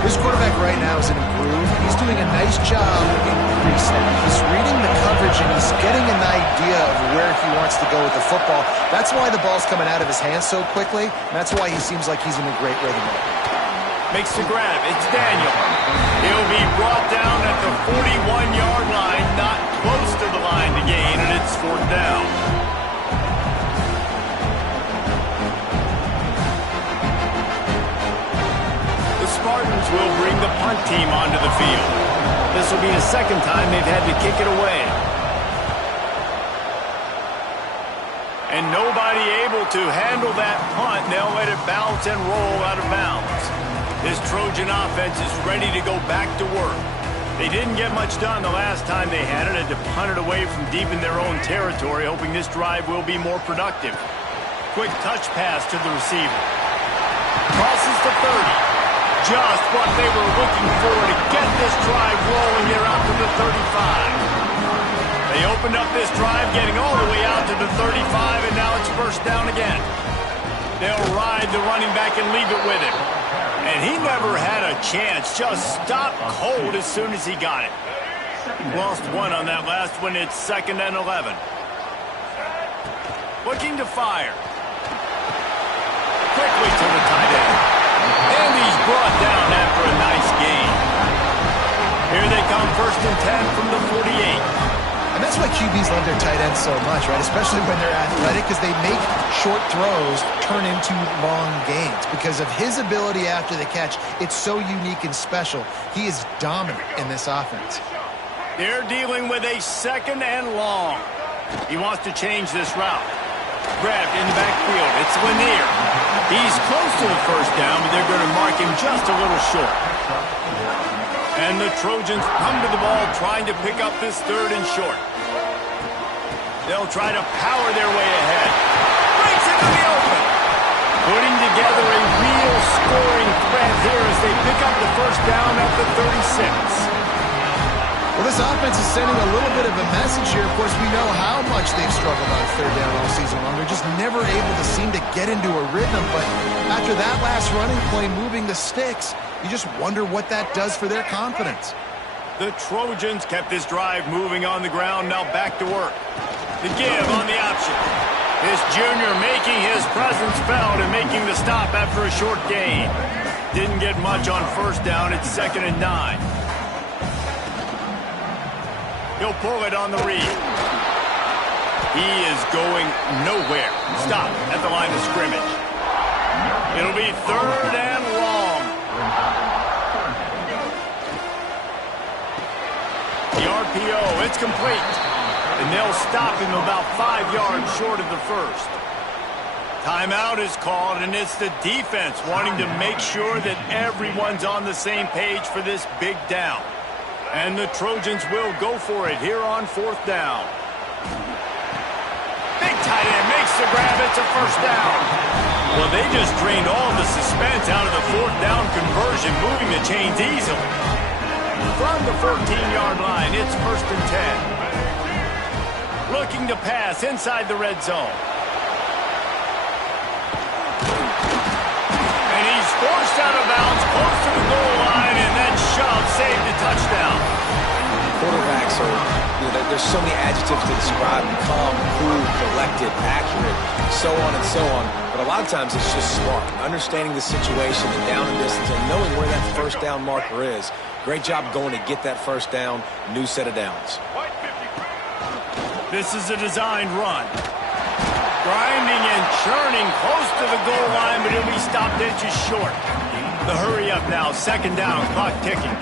This quarterback right now is in a groove. He's doing a nice job in pre-snap. He's reading the coverage and he's getting an idea of where he wants to go with the football. That's why the ball's coming out of his hands so quickly, and that's why he seems like he's in a great rhythm. Makes the grab, it's Daniel. He'll be brought down at the 41-yard line, not close to the line to gain, and it's 4th down. Spartans will bring the punt team onto the field. This will be the second time they've had to kick it away. And nobody able to handle that punt. They'll let it bounce and roll out of bounds. This Trojan offense is ready to go back to work. They didn't get much done the last time they had it. Had to punt it away from deep in their own territory, hoping this drive will be more productive. Quick touch pass to the receiver. Crosses the 30. Just what they were looking for to get this drive rolling here out to the 35. They opened up this drive getting all the way out to the 35, and now it's first down again. They'll ride the running back and leave it with him. And he never had a chance, just stopped cold as soon as he got it. Lost 1 on that last one, it's 2nd and 11. Looking to fire. Quickly to the tight end. And he's brought down after a nice gain. Here they come, 1st and 10 from the 48. And that's why QBs love their tight ends so much, right? Especially when they're athletic, because they make short throws turn into long gains. Because of his ability after the catch, it's so unique and special. He is dominant in this offense. They're dealing with a 2nd and long. He wants to change this route. Grabbed in the backfield. It's Lanier. He's close to the first down, but they're going to mark him just a little short. And the Trojans come to the ball trying to pick up this 3rd and short. They'll try to power their way ahead. Breaks into the open. Putting together a real scoring threat here as they pick up the first down at the 36. Well, this offense is sending a little bit of a message here. Of course, we know how much they've struggled on 3rd down all season long. They're just never able to seem to get into a rhythm. But after that last running play, moving the sticks, you just wonder what that does for their confidence. The Trojans kept this drive moving on the ground, now back to work. The give on the option. This junior making his presence felt and making the stop after a short gain. Didn't get much on first down, it's 2nd and 9. He'll pull it on the read. He is going nowhere. Stop at the line of scrimmage. It'll be 3rd and long. The RPO, it's complete. And they'll stop him about 5 yards short of the first. Timeout is called, and it's the defense wanting to make sure that everyone's on the same page for this big down. And the Trojans will go for it here on 4th down. Big tight end makes the grab. It's a first down. Well, they just drained all the suspense out of the 4th down conversion, moving the chains easily. From the 14-yard line, it's 1st and 10. Looking to pass inside the red zone. And he's forced out of bounds, close to the goal line, and that shove saved a touchdown. Quarterbacks are, there's so many adjectives to describe them: calm, cool, collected, accurate, so on and so on. But a lot of times it's just smart, understanding the situation and down and distance and knowing where that first down marker is. Great job going to get that first down, new set of downs. This is a designed run. Grinding and churning close to the goal line, but he'll be stopped inches short. The hurry up now, 2nd down, clock ticking.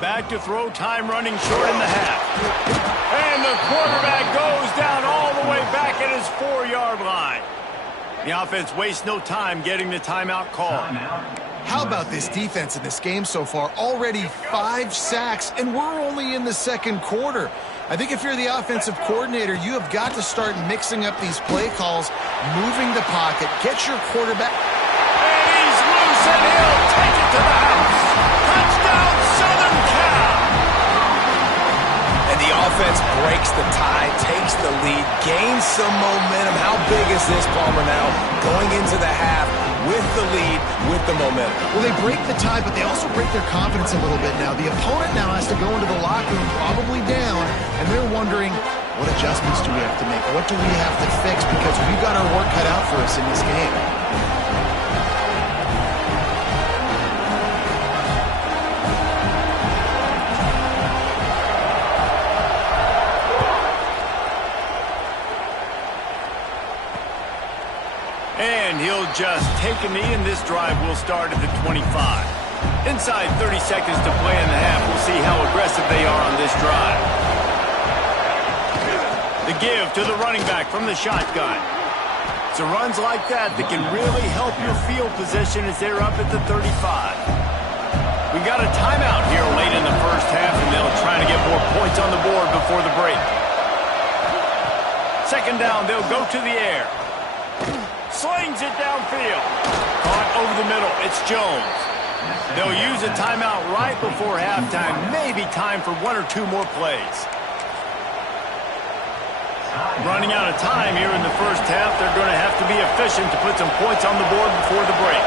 Back to throw, time running short in the half. And the quarterback goes down all the way back at his 4-yard line. The offense wastes no time getting the timeout call. How about this defense in this game so far? Already 5 sacks, and we're only in the 2nd quarter. I think if you're the offensive coordinator, you have got to start mixing up these play calls, moving the pocket, get your quarterback. And he's loose, and he'll take it to the house. Touchdown, Southern Cal! And the offense breaks the tie, takes the lead, gains some momentum. How big is this, Palmer, now? Going into the half with the lead, with the momentum. Well, they break the tie, but they also break their confidence a little bit now. The opponent now has to go into the locker room, probably down, and they're wondering, what adjustments do we have to make? What do we have to fix? Because we've got our work cut out for us in this game. And he'll just take a knee, and this drive will start at the 25. Inside 30 seconds to play in the half. We'll see how aggressive they are on this drive. The give to the running back from the shotgun. So runs like that can really help your field position as they're up at the 35. We got a timeout here late in the first half, and they'll try to get more points on the board before the break. 2nd down, they'll go to the air. Slings it downfield. Caught over the middle. It's Jones. They'll use a timeout right before halftime. Maybe time for 1 or 2 more plays. Running out of time here in the first half. They're going to have to be efficient to put some points on the board before the break.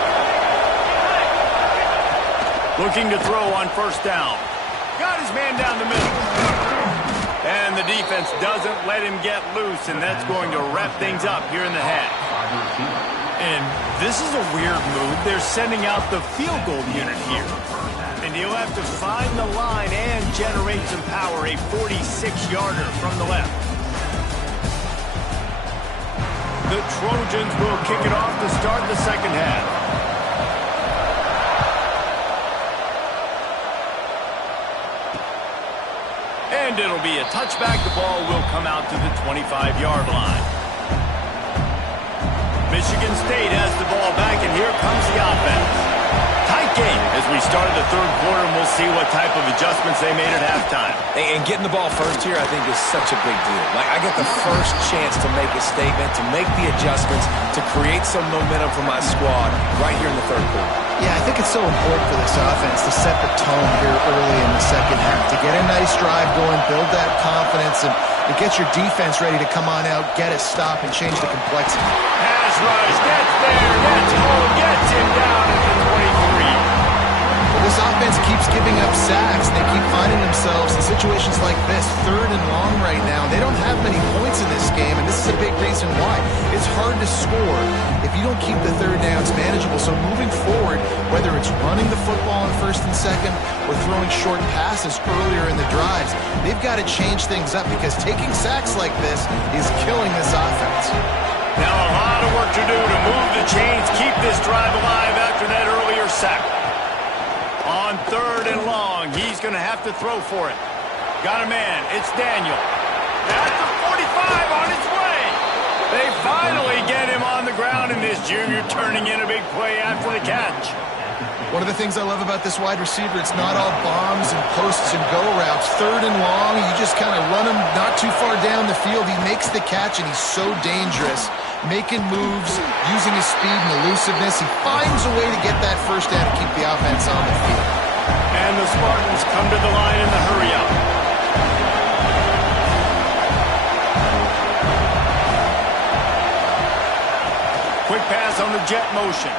Looking to throw on 1st down. Got his man down the middle. And the defense doesn't let him get loose, and that's going to wrap things up here in the half. And this is a weird move. They're sending out the field goal unit here. And he'll have to find the line and generate some power, a 46-yarder from the left. The Trojans will kick it off to start the 2nd half. And it'll be a touchback. The ball will come out to the 25-yard line. Michigan State has the ball back, and here comes the offense. Tight game as we started the 3rd quarter, and we'll see what type of adjustments they made at halftime. And getting the ball first here, I think, is such a big deal. Like, I get the first chance to make a statement, to make the adjustments, to create some momentum for my squad right here in the 3rd quarter. Yeah, I think it's so important for this offense to set the tone here early in the 2nd half, to get a nice drive going, build that confidence, and to get your defense ready to come on out, get a stop, and change the complexity. Pass rush, gets there, gets home, gets him down at the 23. Well, this offense keeps giving up sacks. They keep finding themselves in situations like this, 3rd and long right now. They don't have many points in this game, and this is a big reason why. It's hard to score if you don't keep the 3rd downs manageable. So moving forward, whether it's running the football on 1st and 2nd or throwing short passes earlier in the drives, they've got to change things up because taking sacks like this is killing this offense. Now a lot of work to do to the chains, keep this drive alive after that earlier sack. On 3rd and long, he's going to have to throw for it. Got a man. It's Daniel. At the 45 on his way. They finally get him on the ground, and this junior turning in a big play after the catch. One of the things I love about this wide receiver, it's not all bombs and posts and go routes. 3rd and long, you just kind of run him not too far down the field. He makes the catch, and he's so dangerous, making moves, using his speed and elusiveness. He finds a way to get that first down and keep the offense on the field. And the Spartans come to the line in the hurry-up. Quick pass on the jet motion.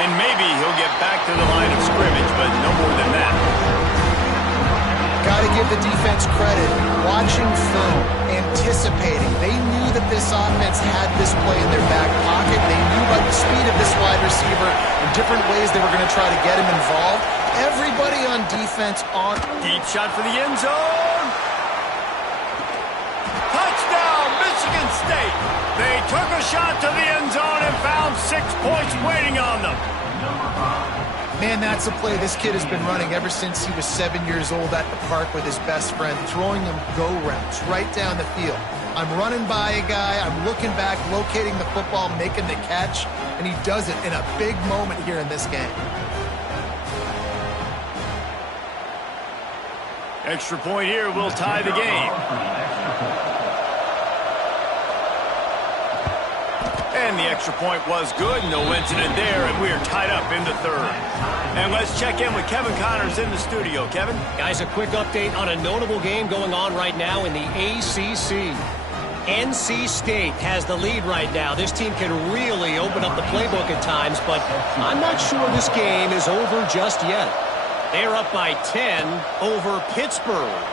And maybe he'll get back to the line of scrimmage, but no more than that. Got to give the defense credit. Watching film, anticipating. They knew that this offense had this play in their back pocket. They knew about the speed of this wide receiver and different ways they were going to try to get him involved. Everybody on defense on. Deep shot for the end zone. Touchdown, Michigan State. They took a shot to the end zone and found 6 points waiting on them. Man, that's a play this kid has been running ever since he was 7 years old at the park with his best friend, throwing him go routes right down the field. I'm running by a guy, I'm looking back, locating the football, making the catch, and he does it in a big moment here in this game. Extra point here will tie the game. And the extra point was good. No incident there, and we are tied up in the 3rd. And let's check in with Kevin Connors in the studio. Kevin? Guys, a quick update on a notable game going on right now in the ACC. NC State has the lead right now. This team can really open up the playbook at times, but I'm not sure this game is over just yet. They're up by 10 over Pittsburgh.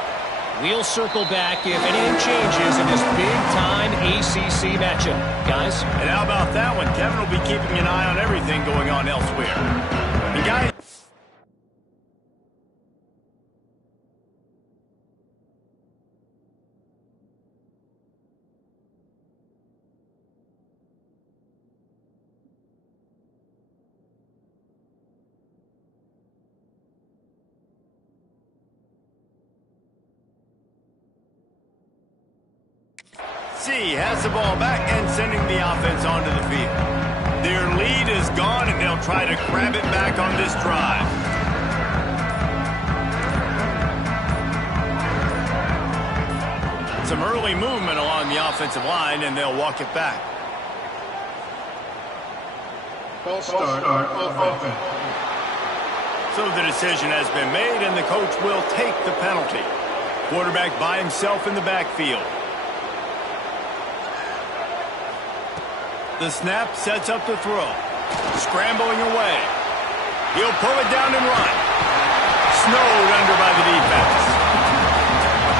We'll circle back if anything changes in this big-time ACC matchup. Guys? And how about that one? Kevin will be keeping an eye on everything going on elsewhere. And guys... has the ball back and sending the offense onto the field. Their lead is gone, and they'll try to grab it back on this drive. Some early movement along the offensive line, and they'll walk it back. False start offense. So the decision has been made, and the coach will take the penalty. Quarterback by himself in the backfield. The snap sets up the throw. Scrambling away. He'll pull it down and run. Snowed under by the defense.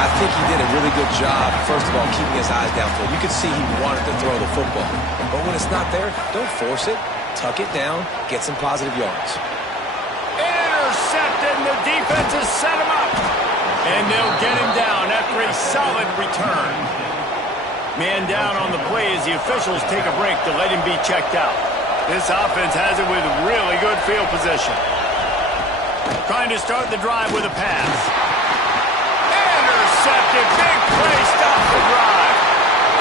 I think he did a really good job, first of all, keeping his eyes downfield. You could see he wanted to throw the football. But when it's not there, don't force it. Tuck it down. Get some positive yards. Intercepted, and the defense has set him up. And they'll get him down after a solid return. Man down on the play as the officials take a break to let him be checked out. This offense has it with really good field position. Trying to start the drive with a pass. Intercepted. Big play. Stop the drive.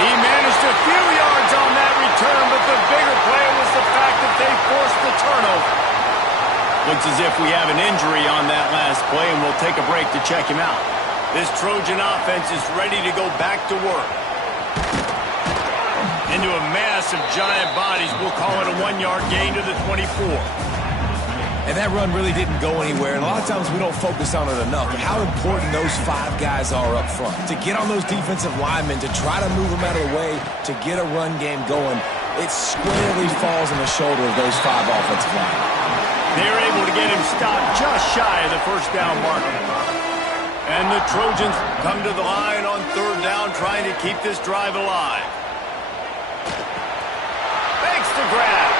He managed a few yards on that return, but the bigger play was the fact that they forced the turnover. Looks as if we have an injury on that last play, and we'll take a break to check him out. This Trojan offense is ready to go back to work. Into a mass of giant bodies. We'll call it a 1-yard gain to the 24. And that run really didn't go anywhere. And a lot of times we don't focus on it enough. But how important those 5 guys are up front. To get on those defensive linemen, to try to move them out of the way, to get a run game going, it squarely falls on the shoulder of those 5 offensive linemen. They're able to get him stopped just shy of the first down marker. And the Trojans come to the line on 3rd down, trying to keep this drive alive. To grab.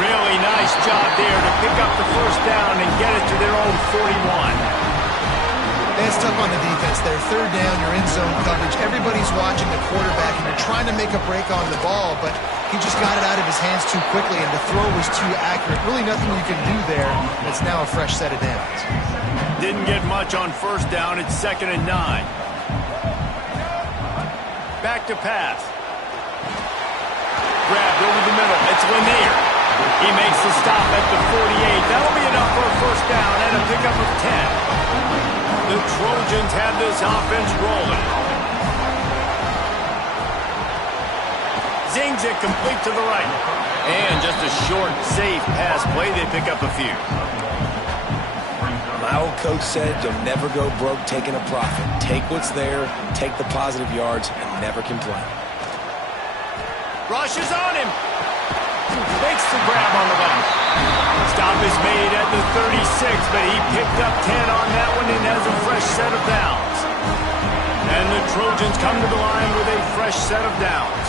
Really nice job there to pick up the first down and get it to their own 41. It's tough on the defense there. 3rd down, you're in zone coverage. Everybody's watching the quarterback, and you're trying to make take a break on the ball, but he just got it out of his hands too quickly, and the throw was too accurate. Really nothing you can do there. It's now a fresh set of downs. Didn't get much on first down. It's 2nd and 9. Back to pass. Grabbed over the middle. It's Lanier. He makes the stop at the 48. That'll be enough for a first down and a pickup of 10. The Trojans have this offense rolling. Zings it complete to the right. And just a short, safe pass play. They pick up a few. My old coach said you'll never go broke taking a profit. Take what's there, take the positive yards, and never complain. Rushes on him. Makes the grab on the left. Stop is made at the 36, but he picked up 10 on that one and has a fresh set of downs. And the Trojans come to the line with a fresh set of downs.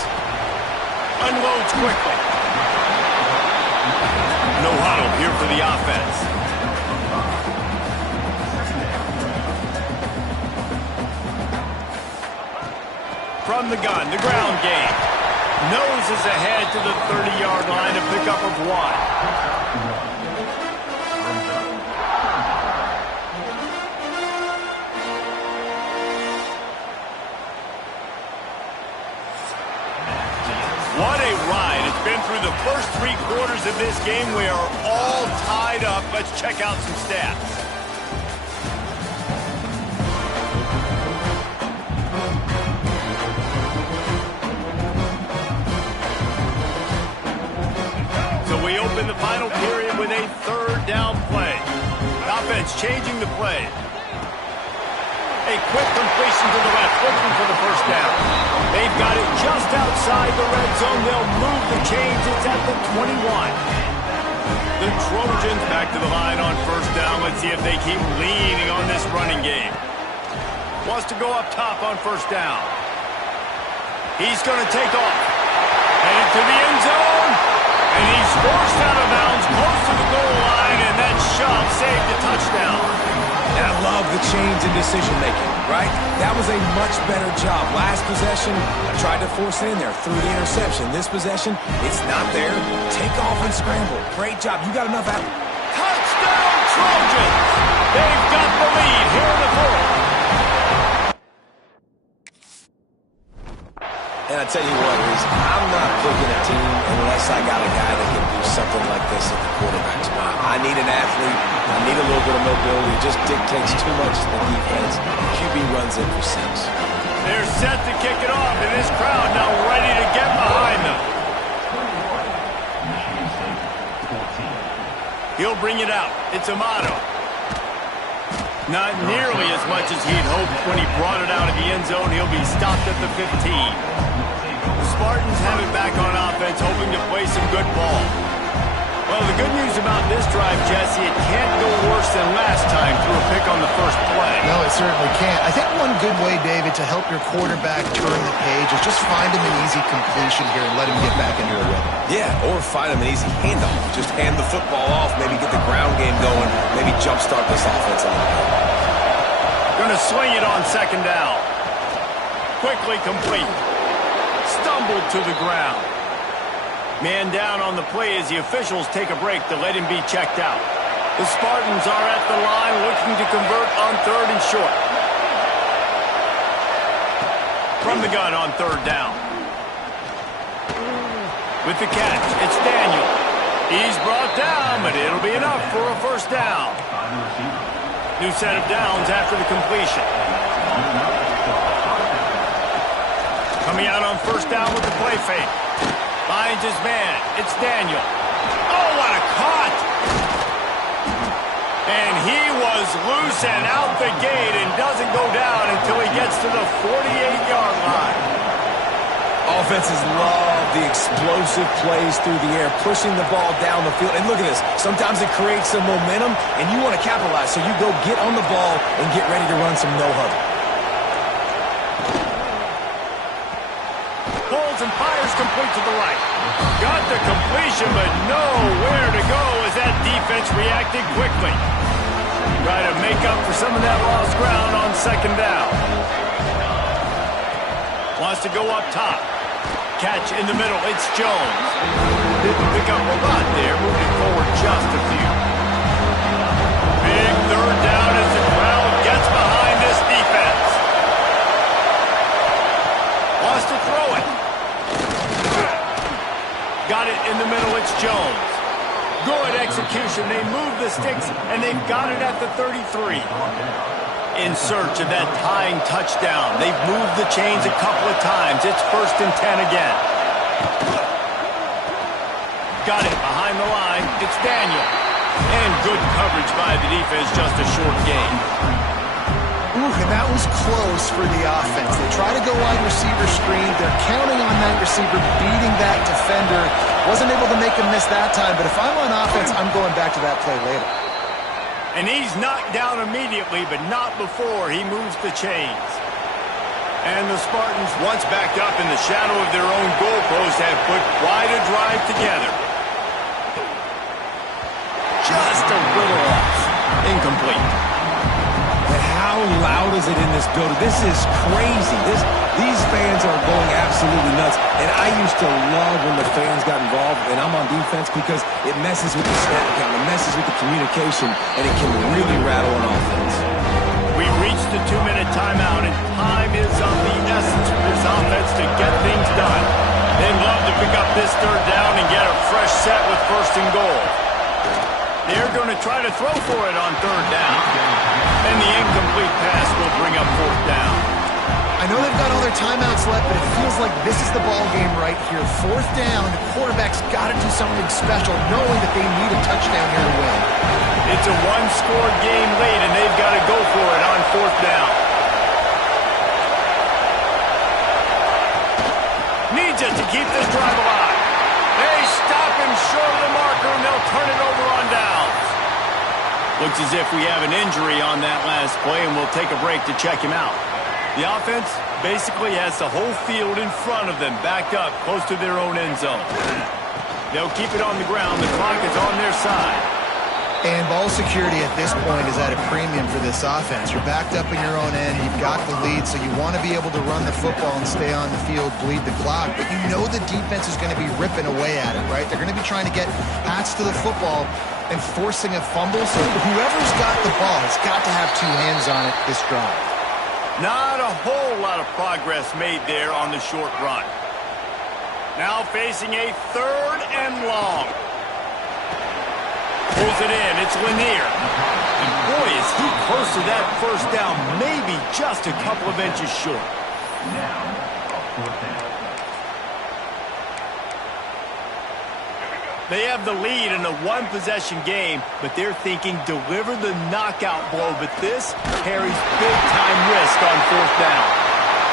Unloads quickly. No huddle here for the offense. From the gun, the ground game. Noses ahead to the 30-yard line, a pickup of 1. What a ride. It's been through the first 3 quarters of this game. We are all tied up. Let's check out some stats. We open the final period with a 3rd down play. Offense changing the play. A quick completion to the left, looking for the first down. They've got it just outside the red zone. They'll move the chains. It's at the 21. The Trojans back to the line on first down. Let's see if they keep leaning on this running game. Wants to go up top on first down. He's going to take off. Headed to the end zone. And he's forced out of bounds close to the goal line, and that shot saved a touchdown. And I love the change in decision-making, right? That was a much better job. Last possession, I tried to force it in there through the interception. This possession, it's not there. Take off and scramble. Great job. You got enough out. Touchdown, Trojans! They've got the lead here in the 4th. And I tell you what, I'm not picking a team unless I got a guy that can do something like this at the quarterback spot. I need an athlete. I need a little bit of mobility. It just dictates too much to the defense. QB runs it for 6. They're set to kick it off, and this crowd now ready to get behind them. He'll bring it out. It's Amato. Not nearly as much as he'd hoped when he brought it out of the end zone. He'll be stopped at the 15. The Spartans have it back on offense, hoping to play some good ball. Well, the good news about this drive, Jesse, it can't go worse than last time through a pick on the first play. No, it certainly can't. I think one good way, David, to help your quarterback turn the page is just find him an easy completion here and let him get back into a rhythm. Yeah, or find him an easy handoff. Just hand the football off, maybe get the ground game going, maybe jumpstart this offense a little bit. Going to swing it on 2nd down. Quickly complete. Stumbled to the ground. Man down on the play as the officials take a break to let him be checked out. The Spartans are at the line looking to convert on 3rd and short. From the gun on 3rd down. With the catch, it's Daniel. He's brought down, but it'll be enough for a first down. New set of downs after the completion. Coming out on first down with the play fake. Finds his man. It's Daniel. Oh, what a caught! And he was loose and out the gate and doesn't go down until he gets to the 48-yard line. Offenses love the explosive plays through the air, pushing the ball down the field. And look at this. Sometimes it creates some momentum, and you want to capitalize. So you go get on the ball and get ready to run some no-huddle. Pulls and fires complete to the right. Got the completion, but nowhere to go as that defense reacted quickly. Try to make up for some of that lost ground on 2nd down. Wants to go up top. catch in the middle. It's Jones. Didn't pick up a lot there, moving forward just a few. Big third down as the crowd gets behind this defense. Wants to throw it. Got it in the middle. It's Jones. Good execution. They move the sticks, and they've got it at the 33. In search of that tying touchdown. They've moved the chains a couple of times. It's 1st and 10 again. Got it behind the line. It's Daniel. And good coverage by the defense, just a short gain. Ooh, and that was close for the offense. They try to go wide receiver screen. They're counting on that receiver beating that defender. Wasn't able to make him miss that time, but if I'm on offense, I'm going back to that play later. And he's knocked down immediately, but not before he moves the chains. And the Spartans, once backed up in the shadow of their own goalpost, have put quite a drive together. Just a little off. Incomplete. And how loud is it in this building? This is crazy. These fans are going absolutely nuts. And I used to love when the fans got involved, and I'm on defense because it messes with the snap count, it messes with the communication, and it can really rattle an offense. We reached the 2-minute timeout, and time is of the essence for this offense to get things done. They'd love to pick up this third down and get a fresh set with 1st and goal. They're going to try to throw for it on 3rd down. And the incomplete pass will bring up 4th down. I know they've got all their timeouts left, but it feels like this is the ball game right here. 4th down, the quarterback's got to do something special, knowing that they need a touchdown here to win. It's a one-score game late, and they've got to go for it on 4th down. Needs it to keep this drive alive. They stop him short of the marker, and they'll turn it over on downs. Looks as if we have an injury on that last play, and we'll take a break to check him out. The offense basically has the whole field in front of them, backed up close to their own end zone. They'll keep it on the ground. The clock is on their side. And ball security at this point is at a premium for this offense. You're backed up in your own end. You've got the lead, so you want to be able to run the football and stay on the field, bleed the clock. But you know the defense is going to be ripping away at it, right? They're going to be trying to get hats to the football and forcing a fumble. So whoever's got the ball has got to have 2 hands on it this drive. Not a whole lot of progress made there on the short run. Now facing a 3rd and long. Pulls it in. It's Lanier. And boy, is he close to that 1st down. Maybe just a couple of inches short. They have the lead in a one-possession game, but they're thinking deliver the knockout blow. But this carries big-time risk on 4th down.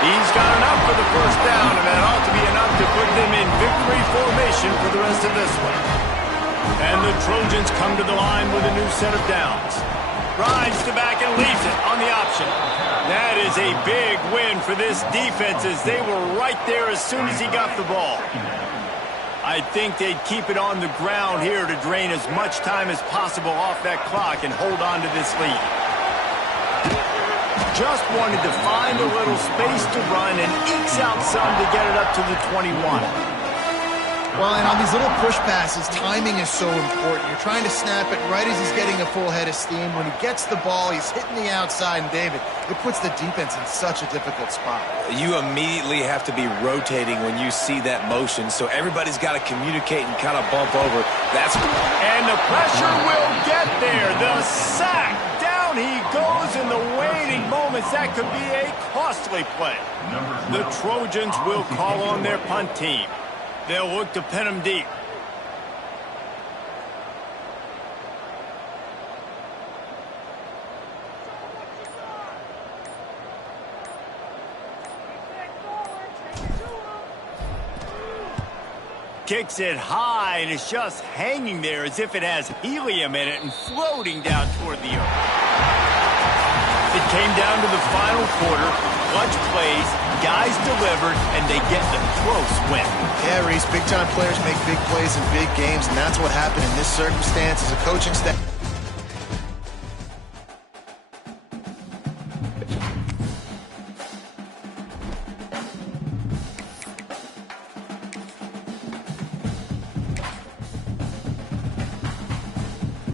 He's got enough for the 1st down, and that ought to be enough to put them in victory formation for the rest of this one. And the Trojans come to the line with a new set of downs. Rides to back and leaves it on the option. That is a big win for this defense as they were right there as soon as he got the ball. I think they'd keep it on the ground here to drain as much time as possible off that clock and hold on to this lead. Just wanted to find a little space to run and ekes out some to get it up to the 21. Well, and on these little push passes, timing is so important. You're trying to snap it right as he's getting a full head of steam. When he gets the ball, he's hitting the outside, and David, it puts the defense in such a difficult spot. You immediately have to be rotating when you see that motion, so everybody's got to communicate and kind of bump over. And the pressure will get there. The sack. Down he goes in the waiting moments. That could be a costly play. The Trojans will call on their punt team. They'll look to pin him deep. Kicks it high, and it's just hanging there as if it has helium in it and floating down toward the earth. It came down to the final quarter. Clutch plays, guys delivered, and they get the close win. Yeah, Reese, big-time players make big plays in big games, and that's what happened in this circumstance as a coaching staff.